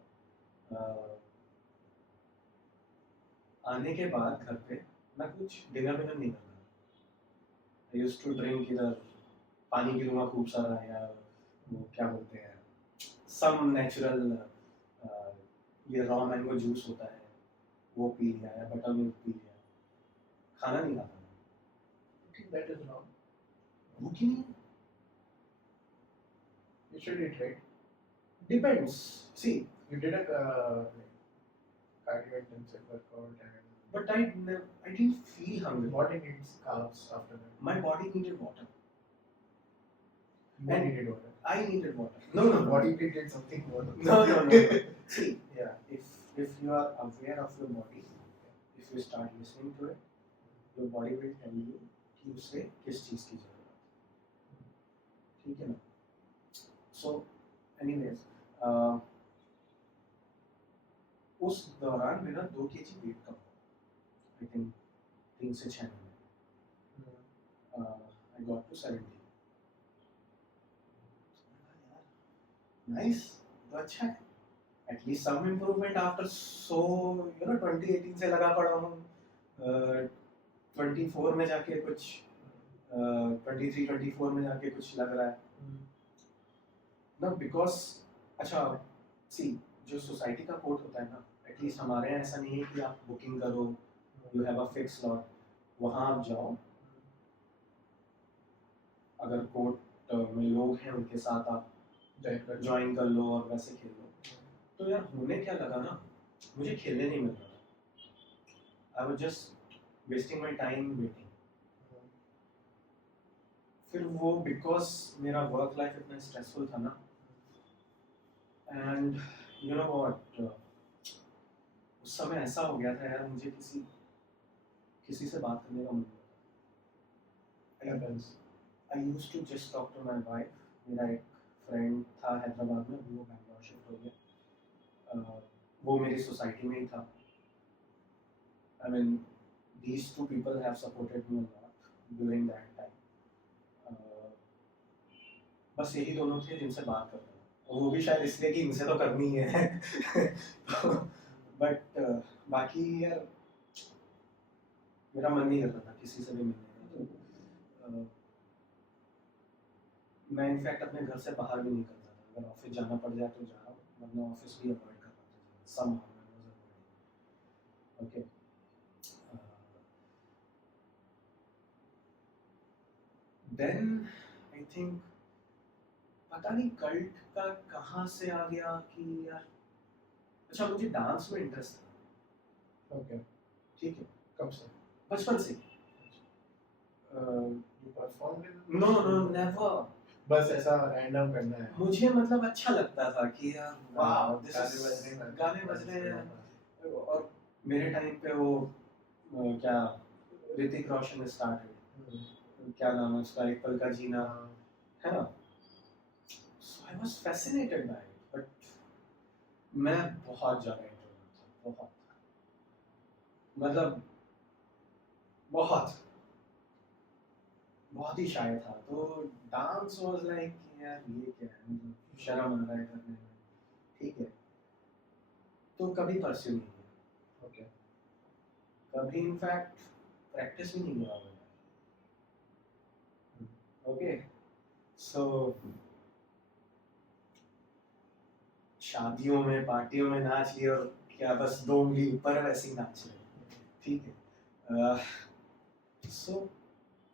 आने के बाद घर पे मैं कुछ डिनर विनर नहीं करता. आई यूज्ड टू ड्रिंक, इधर पानी पी लूँगा खूब सारा, या वो क्या बोलते हैं, सम नेचुरल, ये रॉ मैंगो जूस होता है, वो पी लिया, या बटर मिल्क पी लिया. खाना नहीं खाता. I think that is wrong. भूख ही नहीं. You should eat, right? Depends. See, You did a cardio intensive workout and but I didn't feel hungry. body needs carbs after that. My body needed water. Body And needed water. I needed water. No. Body needed something more. No. See, yeah, if you are aware of your body, if you start listening to it, your body will tell you कि उसे किस चीज़ की ज़रूरत है. ठीक है ना? So, anyways, उस दौरान मेरा 2 kg वेट कम हुआ. I think 3 से 6 महीने. I got to 70. Nice, तो अच्छा है. At least some improvement after, so 2018 से लगा पड़ा हूँ. 24 में जाके कुछ, 23-24 में जाके कुछ लग रहा है ना. बिकॉज अच्छा, सी, जो सोसाइटी का कोर्ट होता है ना, एटलीस्ट हमारे यहाँ ऐसा नहीं है कि आप बुकिंग करो, you have a fix slot, वहाँ आप जाओ, अगर कोर्ट में लोग हैं उनके साथ आप ज्वाइन कर लो और वैसे खेल लो. तो यार, होने क्या लगा ना, मुझे खेलने नहीं मिल रहा था. I was just wasting my time waiting. फिर वो, बिकॉज मेरा वर्क लाइफ इतना स्ट्रेसफुल था ना, एंड यू नो व्हाट, उस समय ऐसा हो गया था यार, मुझे किसी से बात करने का मन नहीं होता. I used to just talk to my wife. मेरा एक फ्रेंड था हैदराबाद में, वो बैंगलोर शिफ्ट हो गया. वो मेरी सोसाइटी में ही था. I mean, these 2 people have supported me a lot during that time. बस यही दोनों थे जिनसे बात कर रहा था, और वो भी शायद इसलिए कि इनसे तो करनी है. बट बाकी यार, मेरा मन नहीं करता था किसी से भी मिलने का. मैं इनफैक्ट अपने घर से बाहर भी नहीं करता था. अगर ऑफिस जाना पड़ जाए तो जा रहा हूँ, वरना ऑफिस भी अवॉइड कर रहा था. सम ओके. देन आई थिंक पता नहीं कल्ट का कहाँ से आ गया कि यार अच्छा मुझे डांस में इंटरेस्ट था, ओके, ठीक है, कब से? बचपन से। You perform? No no never. बस ऐसा रैंडम करना है। मुझे मतलब अच्छा लगता था कि यार वाह दिस गाने बज रहे हैं, गाने बज रहे हैं। और मेरे टाइम पे वो क्या ऋतिक रोशन स्टार्टेड, क्या नाम है उसका, एक पल का जीना, है ना। So I was fascinated by it, but मैं बहुत ज़्यादा इंट्रोवर्ट था, बहुत, मतलब बहुत बहुत ही शाय था। तो डांस वाज लाइक यार ये क्या है, मतलब शर्म आ रहा है करने में, ठीक है, तो कभी परस्यू नहीं किया। ओके, कभी इनफैक्ट प्रैक्टिस भी नहीं किया मैंने। ओके, सो शादियों में पार्टियों में नाच लिए और क्या बस 2 उंगली ऊपर वैसे ही नाच रहे, ठीक है। सो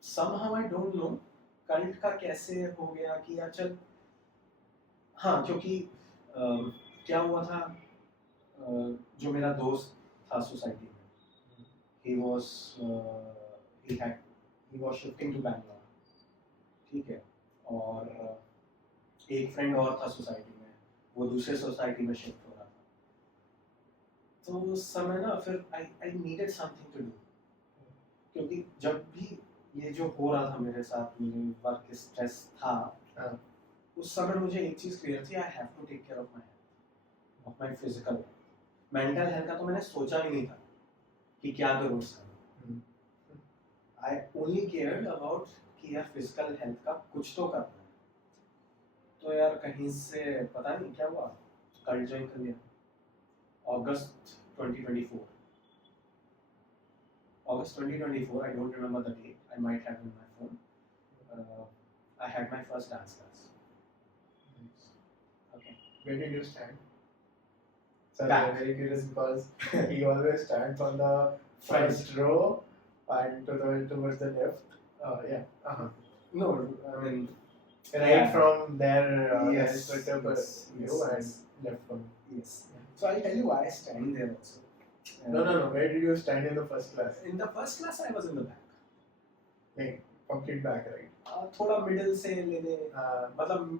somehow I don't know cult का कैसे हो गया कि यार चल, हाँ क्योंकि क्या हुआ था, जो मेरा दोस्त था सोसाइटी में, he was he was shifting to Bangalore, ठीक है, और एक फ्रेंड और था सोसाइटी में, वो दूसरे सोसाइटी में शिफ्ट हो रहा था। तो उस समय ना फिर I needed something to do, क्योंकि जब भी ये जो हो रहा था मेरे साथ, मुझे वर्क स्ट्रेस था, उस समय मुझे एक चीज़ क्लियर थी, I have to take care of my physical health. Mental health का तो मैंने सोचा भी नहीं था कि क्या करूँ उस समय। आई ओनली केयर्ड अबाउट कि यार फिजिकल हेल्थ का कुछ तो करना है। तो यार कहीं से पता नहीं क्या हुआ, कल्ट ज्वाइन कर लिया अगस्त 2024। August 2024, I don't remember the date, I might have in my phone. I had my first dance class. Okay. Where did you stand? Sorry, Back. I'm very curious because he always stands on the first row and towards the left. Yeah. No, I mean, Right from there, yes, instructor yes, view yes, and left from. yes. So I'll tell you why I stand there also. No. Where did you stand in the first class? In the first class, I was in the back. Like complete back, right? थोड़ा middle से लेने, मतलब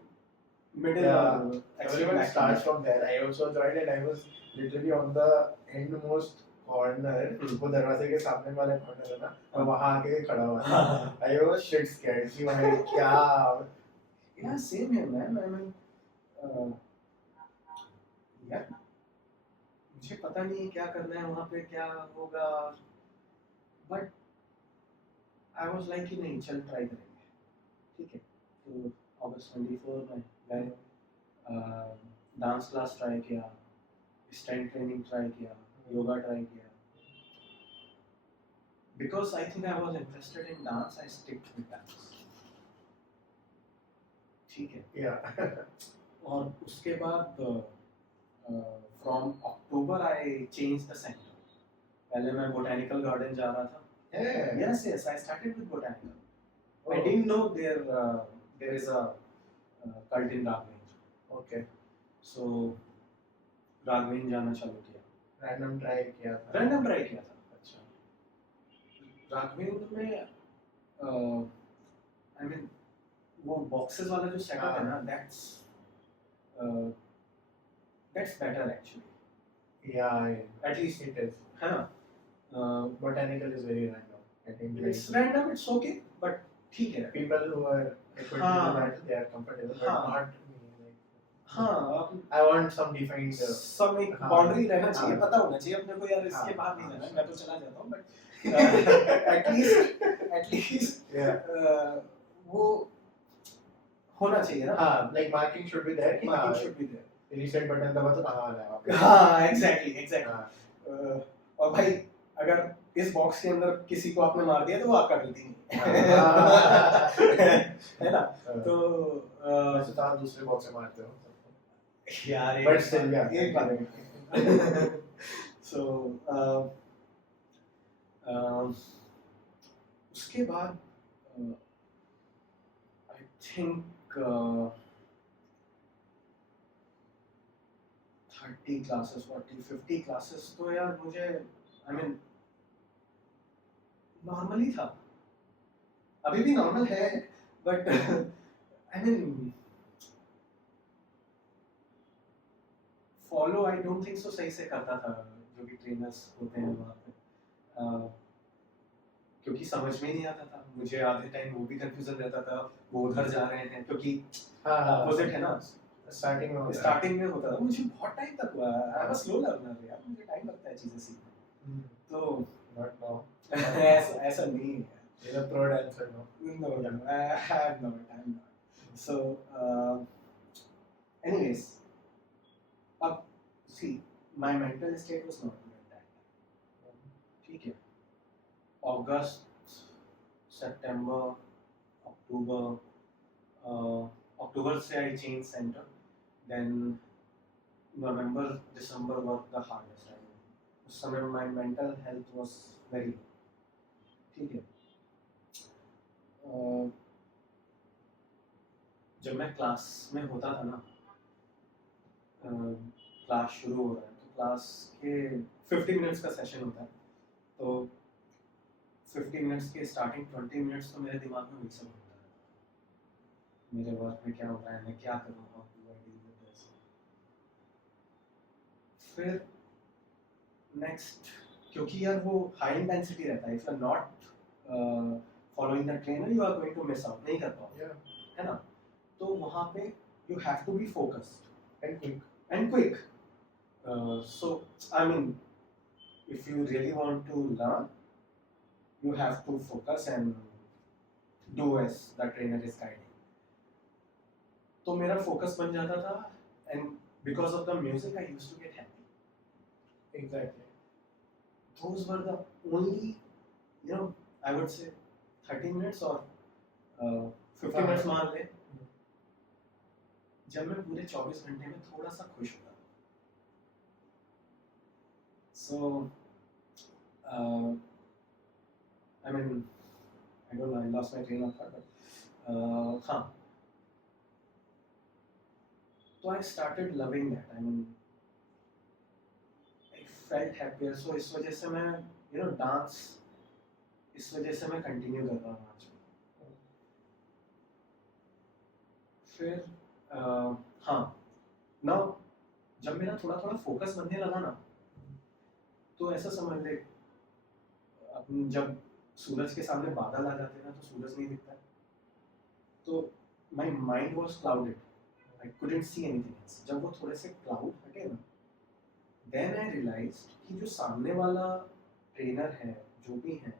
middle Yeah, और actually everyone back starts to from there. I also joined and I was literally on the endmost corner, वो दरवाजे के सामने वाले corner है ना, और वहाँ आके खड़ा हुआ था. I was shit scared कि भाई क्या. Yeah, same here, man. I mean, यार मुझे पता नहीं क्या करना है वहाँ पे, क्या होगा, बट आई वाज लाइक कि नहीं चल ट्राई करेंगे, ठीक है। तो अगस्त 24 में गए, डांस क्लास ट्राई किया, स्ट्रेंथ ट्रेनिंग ट्राई किया, योगा ट्राई किया, because I think I was interested in dance, I stick with dance, ठीक है। Yeah. और उसके बाद from October I change the centre. पहले मैं बोटैनिकल गार्डन जा रहा था। Yeah. Yes, I started with botanical. Oh. I didn't know there is a cult in Raghavan. Okay. So Raghavan जाना चालू किया। Random try किया था. Random try किया था। अच्छा. Raghavan में I mean वो boxes वाला जो setup है ना, that's better actually. Yeah. At least it is. है ना? Botanical is very random. I think It's random, it's okay, but ठीक है। people who are equipped to do that, they are comfortable, but not me. हाँ, I want some defined. सब एक बाउंड्री रहना चाहिए, पता होना चाहिए अपने को यार इसके बाहर नहीं जाना है। मैं तो चला जाता हूँ, बट एटलीस्ट वो होना चाहिए ना। हाँ, like marking should be there. Marking should be there. Reset button दबा तो कहाँ वाला है वापस? हाँ, exactly. और भाई अगर इस बॉक्स के अंदर किसी को आपने मार दिया तो वो आपका गलती नहीं है ना। तो वैसे तो आप दूसरे बॉक्स से मारते हो यार, but still yeah, एक बार so उसके बाद think 30 classes, 40, 50 classes तो यार मुझे I mean नॉर्मल ही था, अभी भी नॉर्मल है, but I mean follow I don't think सो सही से करता था जो भी ट्रेनर्स होते हैं वहाँ पे, क्योंकि समझ में नहीं आता था मुझे, आधे टाइम वो भी कंफ्यूजन रहता था वो उधर जा रहे हैं, क्योंकि अपोजिट है ना, स्टार्टिंग में होता था, मुझे बहुत टाइम तक हुआ, आई वाज स्लो लर्नर यार, मुझे टाइम लगता है चीजें सीखने, तो Not now. ऐसा नहीं है, You're a pro dancer now. no, I'm not. So, anyways, अब see, my mental state was not good at that time. ठीक है, अगस्त, सितंबर, अक्टूबर, अक्टूबर से I changed center, then November, December were the hardest time. उस समय my mental health was very low. ठीक है, जब मैं क्लास में होता था ना, क्लास शुरू हो रहा है तो क्लास के 50 मिनट्स का सेशन होता है, तो 50 मिनट्स के स्टार्टिंग 20 मिनट्स तो मेरे दिमाग में वही सब होता है, मेरे वर्क में क्या हो रहा है, मैं क्या करूँ, फिर नेक्स्ट, क्योंकि यार वो हाई इंटेंसिटी रहता है, if you are not following the trainer you are going to miss out, नहीं कर पाओगे, है ना, तो वहाँ पे you have to be focused and quick, so I mean if you really want to learn you have to focus and do as the trainer is guiding, तो मेरा फोकस बन जाता था, and because of the music I used to get happy. Exactly. Those were the only, you know, I would say 30 minutes or 50 minutes मान ले, जब मैं पूरे 24 घंटे में थोड़ा सा खुश होता था. So I mean I don't know, I lost my train of thought, but हाँ, so I started loving that. I mean I felt happier, so इस वजह से मैं, you know, डांस इस वजह से मैं कंटिन्यू कर रहा हूँ आज भी. फिर हाँ, नाउ जब मेरा थोड़ा थोड़ा फोकस बनने लगा ना, तो ऐसा समझ ले, अपन जब सूरज के सामने बादल आ जाते हैं ना तो सूरज नहीं दिखता, तो my mind was clouded, I couldn't see anything else. जब वो थोड़े से क्लाउड हटे ना, देन आई रियलाइज्ड कि जो सामने वाला ट्रेनर है, जो भी है,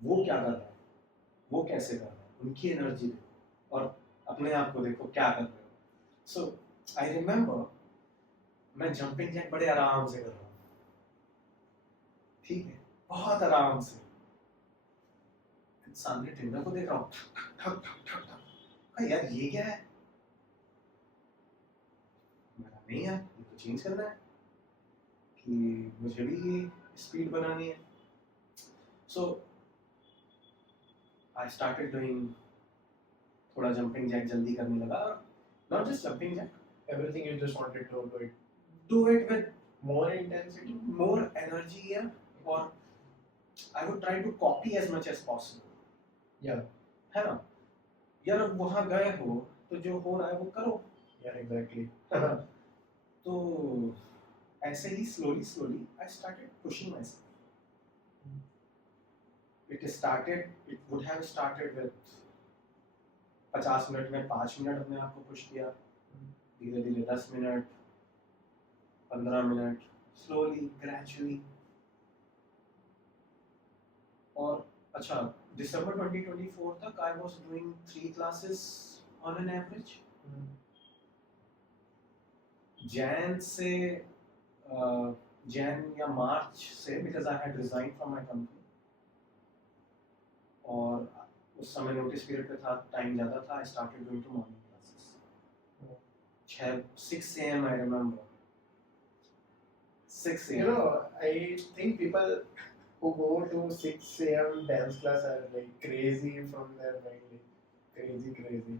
वो क्या कर रहा है, वो कैसे कर रहा है, उनकी एनर्जी देखो और अपने आप को देखो क्या कर रहे हो. सो आई रिमेम्बर मैं जंपिंग जैक बड़े आराम से कर रहा हूँ, ठीक है, बहुत आराम से, सामने ट्रेनर को देख रहा हूँ, ठक ठक ठक ठक, यार ये क्या है, मेरा नहीं यार, ये तो चेंज करना है कि मुझे भी ये स्पीड बनानी है. सो आई स्टार्टेड डूइंग, थोड़ा जंपिंग जैक जल्दी करने लगा, not just jumping jack, Everything you just wanted to do it with more intensity, more energy, yeah, or I would try to copy as much as possible. Yeah. है ना, यार अब वहाँ गए हो तो जो हो रहा है वो करो. Yeah, exactly. तो ऐसे ही slowly I started pushing myself. It would have started with 50 मिनट में 5 मिनट अपने आप को पुश किया, धीरे धीरे 10 मिनट, 15 मिनट, slowly, gradually. और अच्छा, December 2024 तक I was doing 3 classes on an average. Jan से Jan या March से, because I had resigned from my company, और उस समय नोटिस पीरियड पे था, टाइम ज़्यादा था, I started going to morning classes. 6 a.m. I remember. 6 a.m. You know, I think people who go to 6 a.m. dance class are like crazy from their mind, like crazy.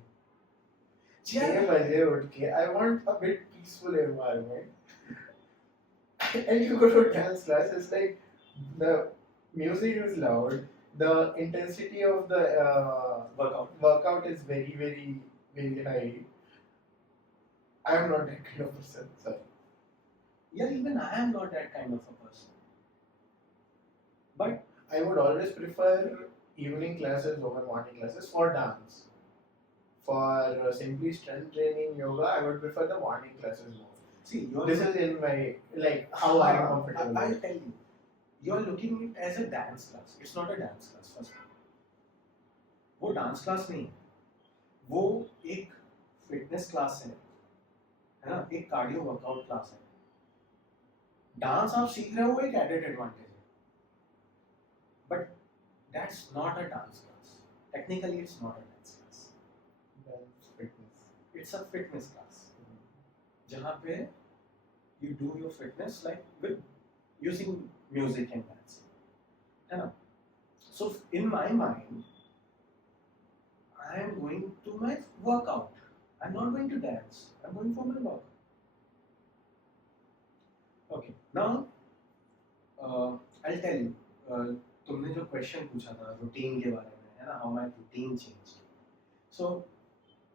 6 बजे उठ के I want a bit peaceful environment and you go to dance class. It's like the music is loud, the intensity of the workout is very high. I am not that kind of person. Sorry. Yeah, even I am not that kind of a person. But I would always prefer evening classes over morning classes for dance. For simply strength training yoga, I would prefer the morning classes more. see, This is in my like how I am comfortable. I'll tell you. You're looking at it as a dance class. It's not a dance class, first of all. वो dance class नहीं है, वो एक fitness class है ना, एक cardio workout class है. डांस आप सीख रहे हो वो एक एडेड एडवांटेज है, but that's not a dance class. Technically it's not a dance class. Dance fitness. It's a fitness class जहाँ पे you do your fitness like with using music and dance, है ना. So in my mind, I am going to my workout. I'm not going to dance. I'm going for my workout. Okay. Now, I'll tell you. तुमने जो क्वेश्चन पूछा था रूटीन के बारे में, है ना, how my routine changed. So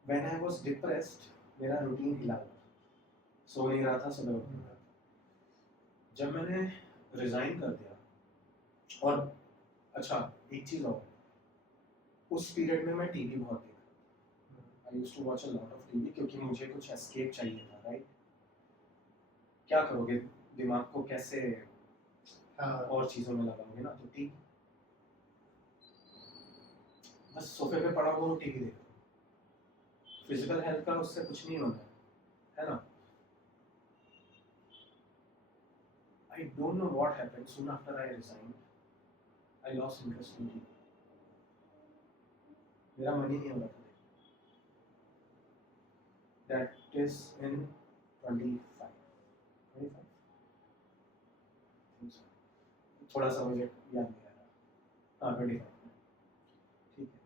when I was depressed, मेरा रूटीन हिला हुआ, सो नहीं रहा था, सुबह उठ नहीं रहा था. जब मैंने रिजाइन कर दिया, और अच्छा एक चीज और, उस पीरियड में मैं टीवी बहुत देखा. I used to watch a lot of TV क्योंकि मुझे कुछ एस्केप चाहिए था, राइट. क्या करोगे, दिमाग को कैसे और चीजों में लगाओगे ना, तो टीवी. बस सोफे पे पड़ा हुआ टीवी देखो. फिजिकल हेल्थ का उससे कुछ नहीं होता है ना. I don't know what happened. Soon after I resigned, I lost interest in TV. मेरा मन ही नहीं हो रहा था. That is in 25. 25? थोड़ा सा मुझे याद नहीं आ रहा. हाँ 25. ठीक है.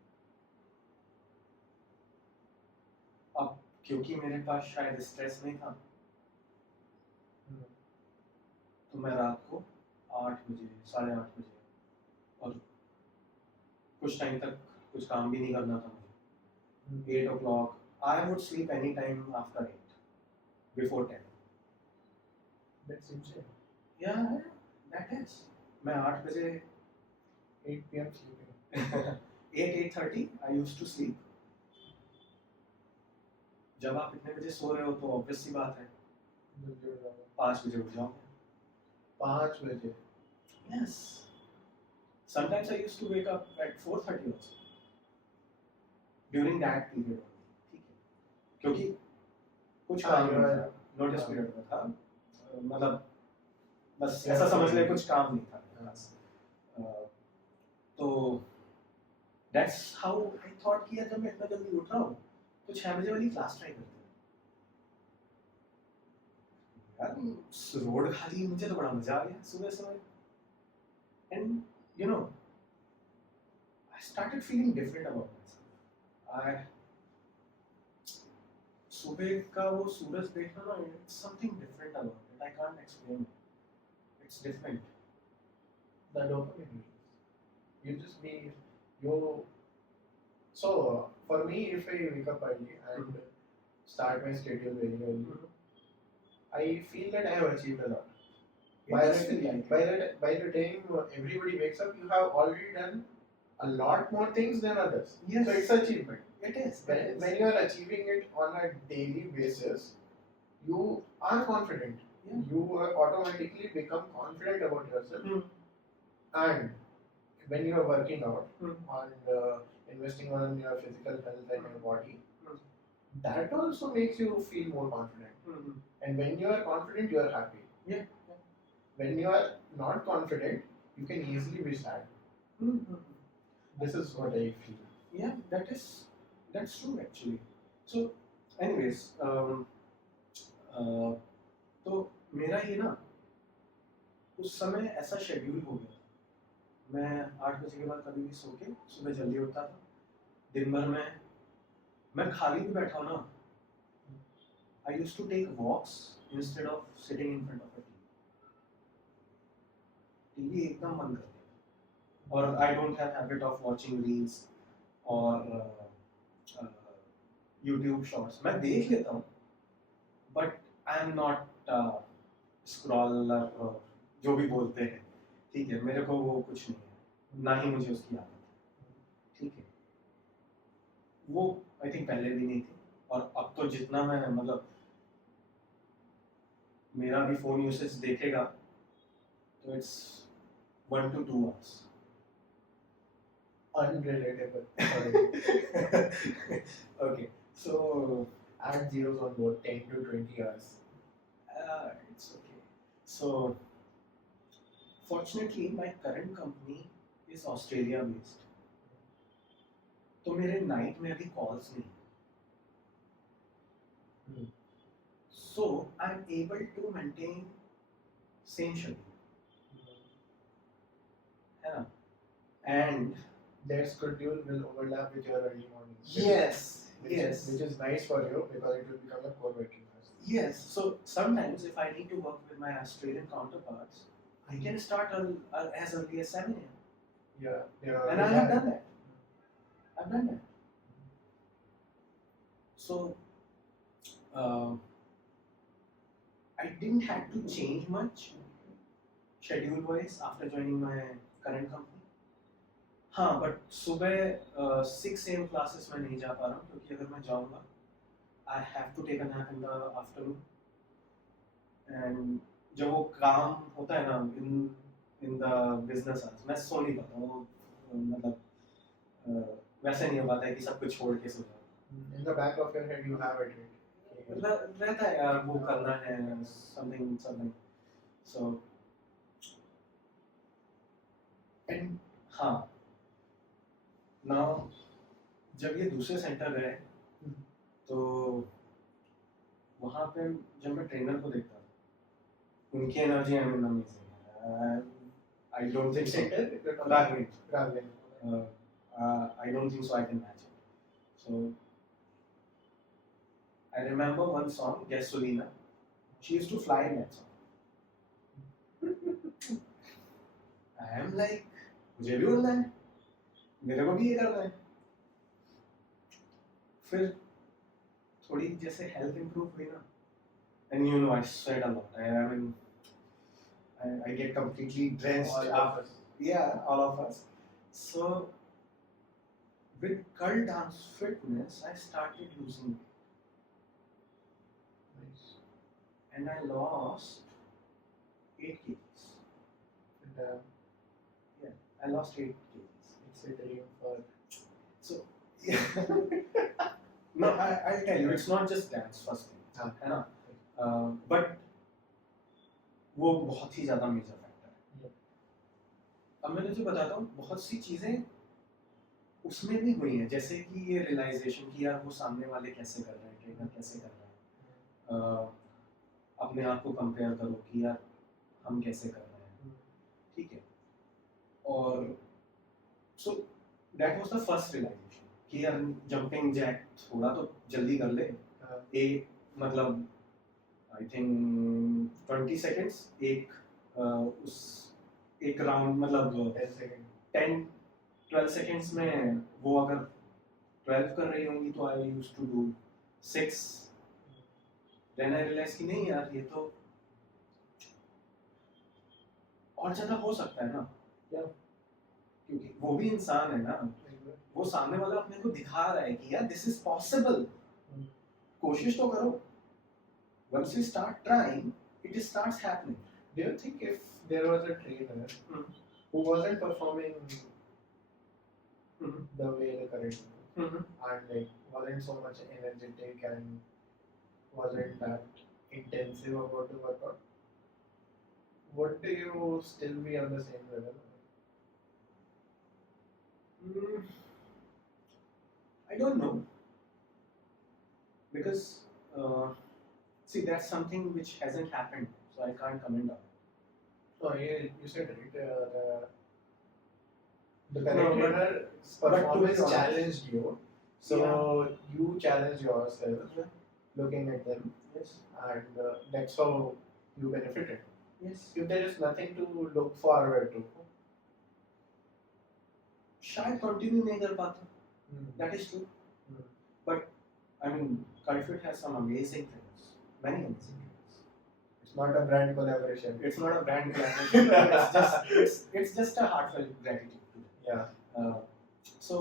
अब क्योंकि मेरे पास शायद स्ट्रेस नहीं था, तो मैं रात को 8 बजे 8:30 बजे, और कुछ टाइम तक कुछ काम भी नहीं करना था मुझे. 8 o'clock I would sleep any time after 8, before 10. That's insane. Yeah, that is. मैं 8 बजे 8 p.m. sleeping. 8:30 I used to sleep. जब आप इतने बजे सो रहे हो तो ऑब्वियस सी बात है 5 बजे उठ जाओ. 5 बजे. Yes. Sometimes I used to wake up at 4:30 also. During that period only. ठीक है. क्योंकि कुछ काम नहीं था, नोटिस पीरियड में था, मतलब बस ऐसा समझ ले कुछ काम नहीं था मेरे पास. तो that's how I thought कि यार जब मैं इतना जल्दी उठ रहा हूँ तो 6 बजे वाली क्लास ट्राई करते हैं. यार रोड खाली, मुझे तो बड़ा मजा आ गया सुबह सुबह. And you know, I started feeling different about myself. सुबह का वो सूरज देखना ना, it's something different about it. I can't explain it. It's different. The dopamine release. You just be you. So for me, if I wake up early and start my schedule very early, I feel that I have achieved a lot. By the time everybody wakes up, you have already done a lot more things than others. Yes. So it's achievement. It is. When you are achieving it on a daily basis, you are confident. Yeah. You automatically become confident about yourself. And when you are working out and investing on your physical health and your body, that also makes you feel more confident. And when you are confident, you are happy. Yeah. When you are not confident, you can easily be sad. This is what I feel. Yeah, that's true actually. So, anyways, तो मेरा ये ना उस समय ऐसा शेड्यूल हो गया. मैं 8 बजे के बाद कभी भी सो के सुबह जल्दी उठता था. दिन भर में मैं खाली भी बैठा हूँ ना, I used to take walks instead of sitting in front of a TV. TV एकदम बंद कर दिया और I don't have habit of watching reels और YouTube shorts मैं देख लेता हूँ but I am not scroller और जो भी बोलते हैं ठीक है मेरे को वो कुछ नहीं है ना ही मुझे उसकी आदत है ठीक है वो आई थिंक पहले भी नहीं थी और अब तो जितना मैं मतलब मेरा भी फोन यूसेज देखेगा तो इट्स 1 to 2 hours Unrelatable. Sorry. okay so Add zeros on both 10 to 20 hours. it's okay so fortunately my current company is Australia based तो मेरे नाइट में अभी कॉल्स नहीं Hmm. so I'm able to maintain same schedule है ना and Their schedule will overlap with your early morning. yes Which is nice for you because it will become a core working hours. yes so sometimes if I need to work with my Australian counterparts I can start as early as 7 a.m. Yeah, they are and I already have done that I've done that so I didn't have to change much schedule wise after joining my current company हाँ बट सुबह 6 a.m. Classes में नहीं जा पा रहा हूँ क्योंकि अगर मैं जाऊँगा I have to take a nap in the afternoon and जब वो काम होता है ना इन द बिजनेस आवर्स मैं सो नहीं पाता हूँ मतलब वैसे नहीं हो पाता है कि सब कुछ छोड़ के सो जाओ In the back of your head, you have it. Right? रहता है यार वो करना है something so and हाँ now जब ये दूसरे सेंटर गए तो वहाँ पे जब मैं ट्रेनर को देखता उनकी energy I mean amazing I don't think so राघवेन I don't think so I can match it so I remember one song Gasolina she used to fly in that song I am like मुझे भी बोलना है मेरे को भी ये करना है फिर थोड़ी जैसे हेल्थ इंप्रूव हुई ना and you know I sweat a lot I mean I get completely drenched All of after us. yeah all of us so with Curl Dance Fitness I started losing weight Nice. and I lost 8 kgs And, I lost 8 kgs it's a dream for. so yeah no I'll tell you it's not just dance first thing हाँ. है ना but वो बहुत ही ज़्यादा major factor है अब मैं तुझे बताता हूँ बहुत सी चीज़ें उसमें भी हुई हैं जैसे कि ये रियलाइजेशन कि यार वो सामने वाले कैसे कर रहे हैं ट्रेनर कैसे कर रहे हैं अपने आप को कंपेयर करो कि यार हम कैसे कर रहे हैं ठीक है और so that was the first realisation कि यार जंपिंग जैक थोड़ा तो जल्दी कर ले एक मतलब आई थिंक 20 सेकेंड्स उस एक राउंड मतलब 10 seconds. 10-12 सेकेंड्स में वो अगर 12 कर रही होंगी तो I used to do 6 then I realise कि नहीं यार ये तो और ज़्यादा हो सकता है ना Yeah. क्योंकि वो भी इंसान है ना वो सामने वाला अपने को दिखा रहा है कि यार दिस इज पॉसिबल कोशिश तो करो once you start trying it starts happening Do you think if there was a trainer who wasn't performing the way the current and like wasn't so much energetic and wasn't that intensive about the workout, would you still be on the same level? I don't know because see that's something which hasn't happened so I can't comment on it. No, you said right. The No, current but- trainer's but to be performance honest- challenged you, so you challenge yourself, Yeah. looking at them. Yes. and that's how you benefited. Yes. If there is nothing to look forward to, शायद continue नहीं कर पाते. That is true. Hmm. But I mean, Cultfit has some amazing things. Many amazing things. It's not a brand collaboration. It's not a brand collaboration. it's just a heartfelt gratitude to them. Yeah. So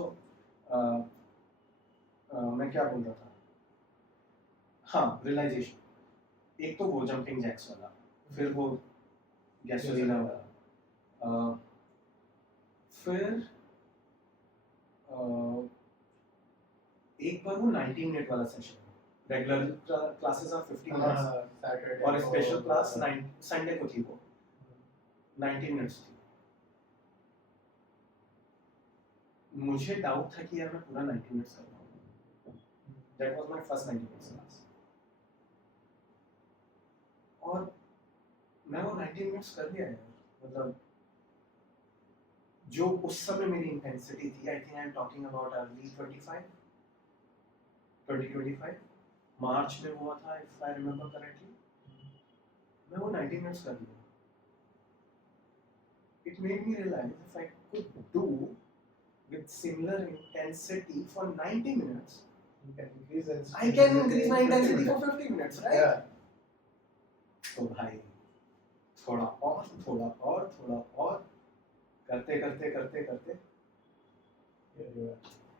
मैं क्या बोल रहा था? हाँ, realization. एक तो वो jumping jacks वाला, फिर वो gasolina वाला, फिर एक बार वो 90 मिनट वाला session. Regular classes are 50 minutes Saturday और स्पेशल क्लास संडे को थी वो 90 मिनट्स थी. मुझे डाउट था कि यार मैं पूरा 90 मिनट्स कर पाऊंगा. That was my first 90 minutes class और मैं वो 90 मिनट्स कर लिया यार. मतलब जो उस समय मेरी इंटेंसिटी थी, आई think I am talking about early 2025 मार्च में हुआ था, इफ आई रिमेम्बर करेक्टली. मैं वो 90 मिनट्स कर लिया. It made me realise if I could do with similar intensity for 90 minutes, you can increase I can increase my intensity for 50 minutes, right? Yeah. तो भाई थोड़ा और करते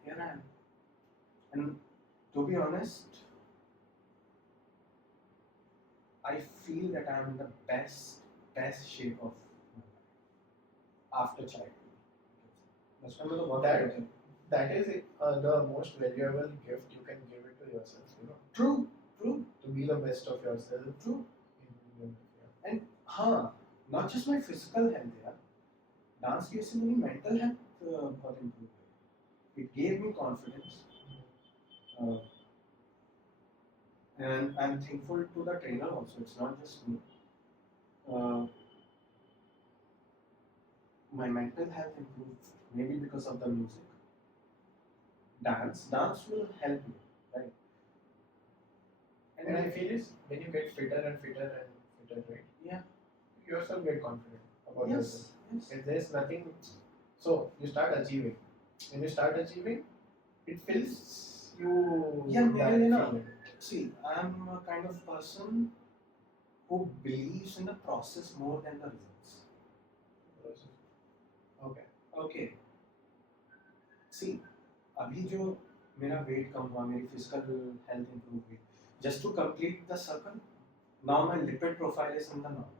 here I am. And to be honest, I feel that I am in the best shape of my life after childhood. बचपन में तो बहुत That- होते हैं. That is the most valuable gift you can give it to yourself. You know, True. to be the best of yourself. True. Yeah. And हाँ, not just my physical health यार. Dance की वजह से मेरी mental health बहुत improve हुई. It gave me confidence. And I'm thankful to the trainer also. It's not just me. My mental health improved maybe because of the music. Dance will help me, right? And I feel is when you get fitter and fitter, right? Yeah. You yourself get confident about Yes. yourself. If there's nothing, so you start achieving. When you start achieving, it fills you. Yeah, that मेरे लिए ना. feeling. See, I'm a kind of person who believes in the process more than the results. Okay. See, अभी जो मेरा weight कम हुआ, मेरी physical health improve हुई, just to complete the circle, now my lipid profile is in the norm.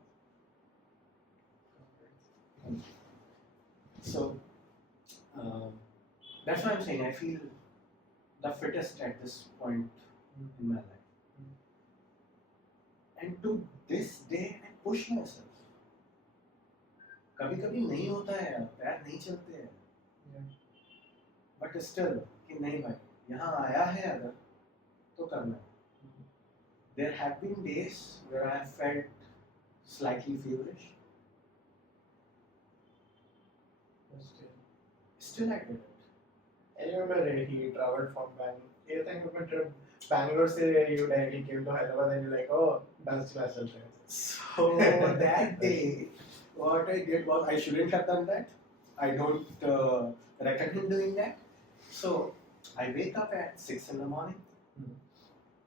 So that's why I'm saying I feel the fittest at this point in my life. And to this day I push myself. कभी-कभी नहीं होता है यार, पैर नहीं चलते हैं. But still कि नहीं भाई, यहाँ आया है अगर तो करना है. There have been days where I have felt slightly feverish. Still I did it. I remember he traveled from Bangalore. ये था कि trip Bangalore से you directly came to Hyderabad and you're like, oh, dance class चलते हैं. So that day, what I did was I shouldn't have done that. I don't recommend doing that. So I wake up at 6 in the morning,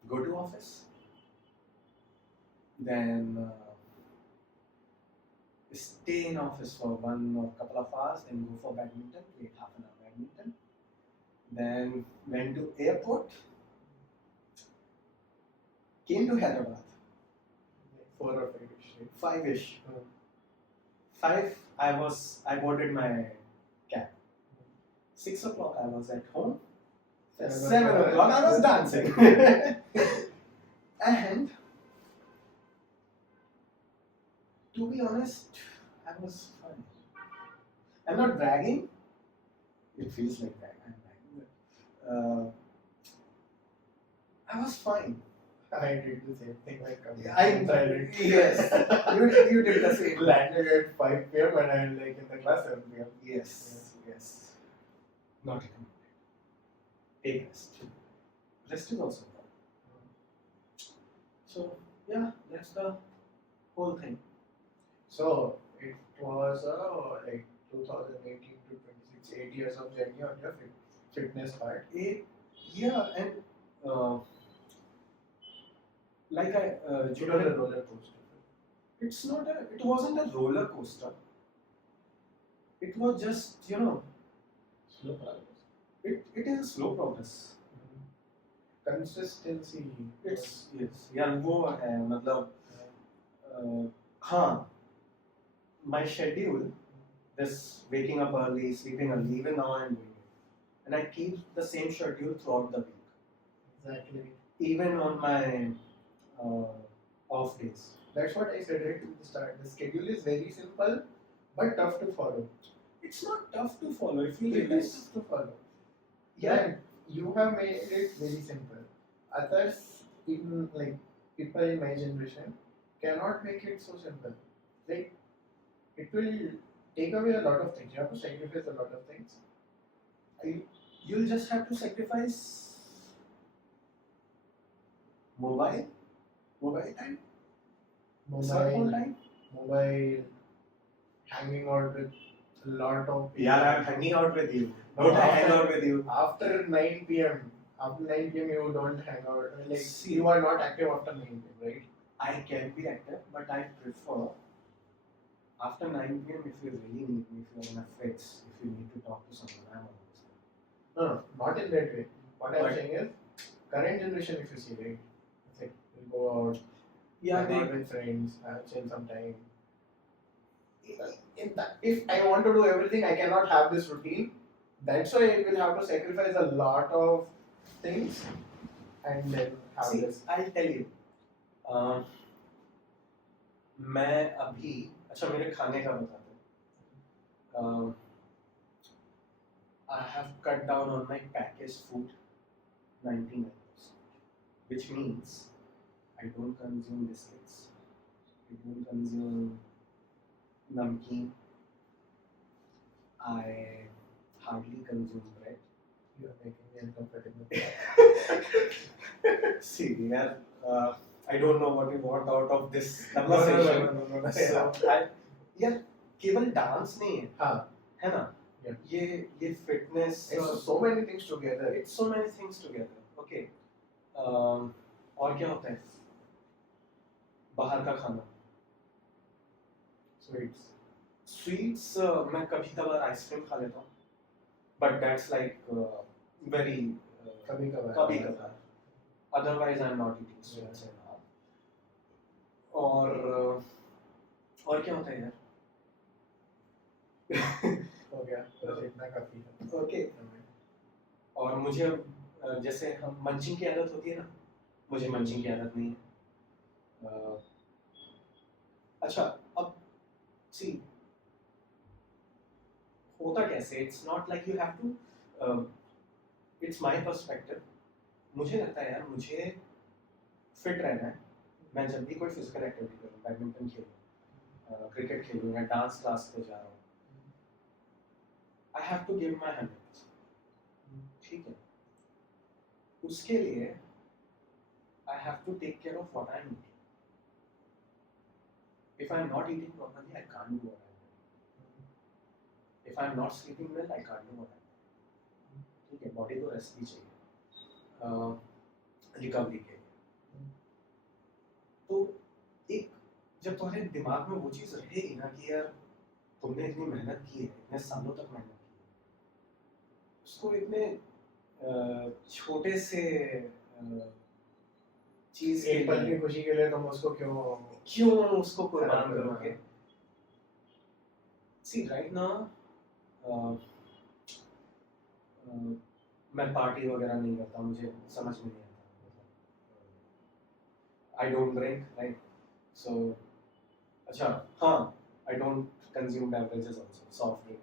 go to office, then stay in office for 1 or couple of hours, then go for badminton, play half an hour badminton, then went to airport, came to Hyderabad, 4 or 5-ish. 5-ish. 5, I boarded my cab. 6 o'clock I was at home. 7 o'clock I was dancing. And to be honest, I was fine. I'm not bragging. It feels like that. I'm bragging. But, I was fine. I did the same thing like Yes, you did the same. Landed at 5 p.m. and I was like in the class 7 p.m. Yes. Not recommended. Take rest. Rest is also important. So yeah, that's the whole thing. So it was like 2018 to 26, 8 years of journey on your fitness part. Yeah, and uh, like I It was a roller coaster. it wasn't a roller coaster. It was just, Slow progress. it is a slow progress. Consistency. It's yes, यार वो है मतलब हाँ, my schedule, this waking up early, sleeping early, even now I'm doing it, and I keep the same schedule throughout the week, Exactly. even on my off days. That's what I said right at the start. The schedule is very simple, but tough to follow. It's not tough to follow if you It is realize. tough to follow. Yeah, And you have made it very simple. Others, even like people in my generation, cannot make it so simple. Like it will take away a lot of things. You have to sacrifice a lot of things. you'll just have to sacrifice mobile time, smartphone Mobile, time. mobile, hanging out with a lot of people. Yeah, I'm hanging out with you. Don't I hang out with you? After 9 p.m. After 9 p.m. you don't hang out. Like See. you are not active after 9 p.m. Right? I can be active, but I prefer after 9 p.m. if you really need me, if you're in a fix, if you need to talk to someone, I'm always there. No, not in that way. What I'm But- saying is, current generation, if you see, right, it's like we'll go out, Yeah, hang out with friends, chill some time. If I want to do everything, I cannot have this routine. That's why I will have to sacrifice a lot of things and then have see, this. I'll tell you. मैं अभी अच्छा मेरे खाने का बताते हैं. I have cut down on my packaged food 99%, which means I don't consume biscuits, I don't consume namkeen, I hardly consume bread. You are making me uncomfortable. See, yeah, I don't know what you want out of this No. conversation. So, यार केवल डांस नहीं है, हाँ, है ना? Yeah. ये fitness, it's so many things together. it's so many things together. Okay. और क्या होता है? बाहर का खाना. Sweets मैं कभी कभार आइसक्रीम खा लेता हूँ, but that's like very कभी कभार. Otherwise I'm not eating sweets and all. और क्या होता है यार? हो गया, बस इतना काफी है. Okay. और मुझे जैसे हम मंचिंग की आदत होती है ना, मुझे मंचिंग की आदत नहीं है. अच्छा अब सी होता कैसे, it's not like you have to, it's my perspective. मुझे लगता है यार मुझे फिट रहना है. मैं जब भी कोई फिजिकल एक्टिविटी करूँ, बैडमिंटन खेलूँ, क्रिकेट खेलूँ या डांस क्लास पे जा रहा हूँ, I have to give my 100%. ठीक है, उसके लिए I have to take care of what I'm eating. If I'm not eating properly, I can't do what I'm doing. If I'm not sleeping well, I can't do what I'm doing. ठीक है, बॉडी को रेस्ट भी चाहिए रिकवरी के लिए. तो एक जब तुम्हारे दिमाग में वो चीज़ रहेगी ना कि यार तुमने इतनी मेहनत की है, इतने सालों तक मेहनत की है, उसको इतने छोटे से चीज एक पल की खुशी के लिए तुम उसको क्यों उसको कुर्बान करोगे? See right now मैं पार्टी वगैरह नहीं करता, मुझे समझ में नहीं आता. I don't drink, right? So अच्छा हाँ, I don't consume beverages also, soft drink.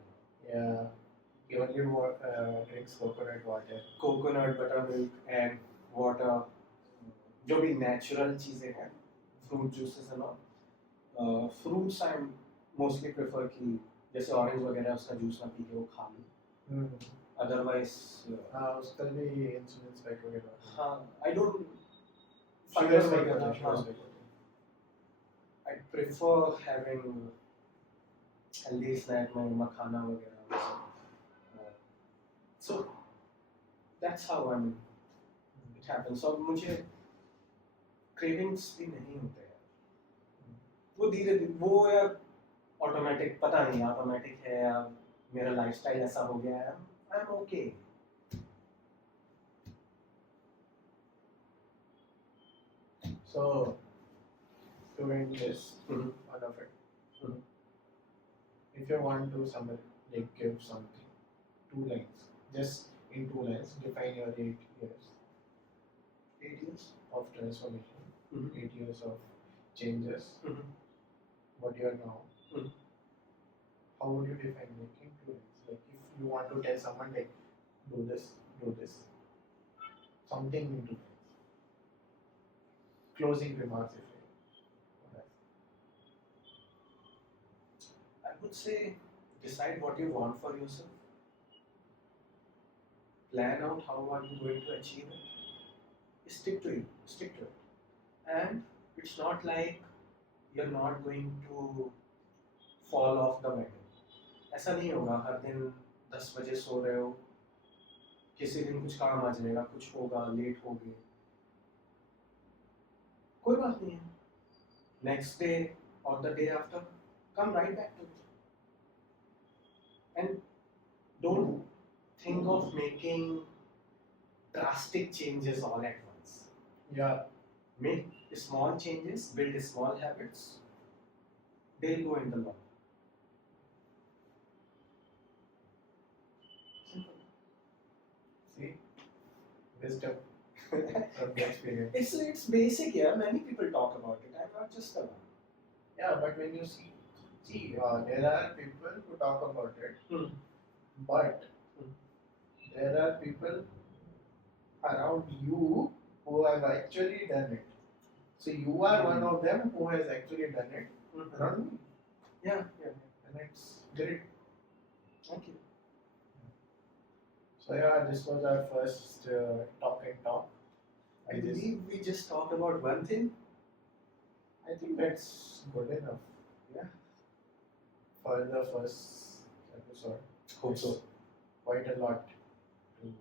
Yeah, he only drinks coconut water. Coconut, buttermilk and water, जो भी नेचुरल चीज़ें हैं, फ्रूट जूसेस है ना. फ्रूट्स आई मोस्टली प्रेफर कि जैसे ऑरेंज वगैरह उसका जूस ना पी के वो खा लूँ. अदरवाइज हाँ, उसका भी इंसुलिन स्पाइक वगैरह. हाँ, I don't She Hunger was like वगैरह, that. She was हाँ. like that. I prefer having healthy snack में मखाना वगैरह. So that's how it happens. और मुझे cravings भी नहीं होते हैं. वो धीरे धीरे वो यार ऑटोमेटिक पता नहीं ऑटोमेटिक है या मेरा लाइफस्टाइल ऐसा हो गया है. I am okay. So, to end this, Mhm. one of it. Mhm. If you want to like give something, 2 lines, just in 2 lines, define your 8 years 8 years. of transformation, Mhm. 8 years of changes, Mhm. what you are now. Mhm. How would you define like in 2 lines? Like if you want to tell someone like do this, something in 2 lines. Closing remarks if you. I would say decide what you want for yourself. Plan out how are you going to achieve it. Stick to it. Stick to it. And it's not like you're not going to fall off the wagon. ऐसा नहीं होगा हर दिन 10 बजे सो रहे हो, किसी दिन कुछ काम आ जाएगा, कुछ होगा, लेट हो गए, कोई बात नहीं है. Next day or the day after, come right back to it. And don't think of making drastic changes all at once. Yeah. Make small changes, build small habits. They'll go in the long. Simple. See, wisdom from the experience. It's basic, yeah. Many people talk about it. I'm not just the one. Yeah, but when you see, there are people who talk about it, but there are people around you who have actually done it. So you are one of them who has actually done it around me, Yeah. and it's great. Thank you. So yeah, this was our first talk and talk. I believe we just talked about one thing. I think that's good enough. Yeah. For the first episode. Hope so. Quite a lot to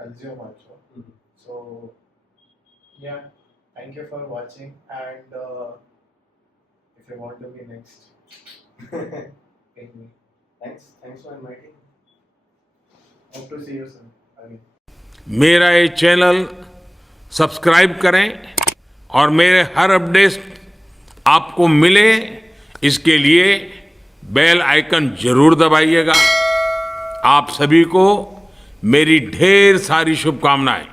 consume also. Mhm. So yeah, thank you for watching, and if you want to be next, ping me. Thanks for inviting me. Hope to see you soon again. मेरा ये channel subscribe करें और मेरे हर अपडेट आपको मिले इसके लिए bell icon जरूर दबाइएगा. आप सभी को मेरी ढेर सारी शुभकामनाएं.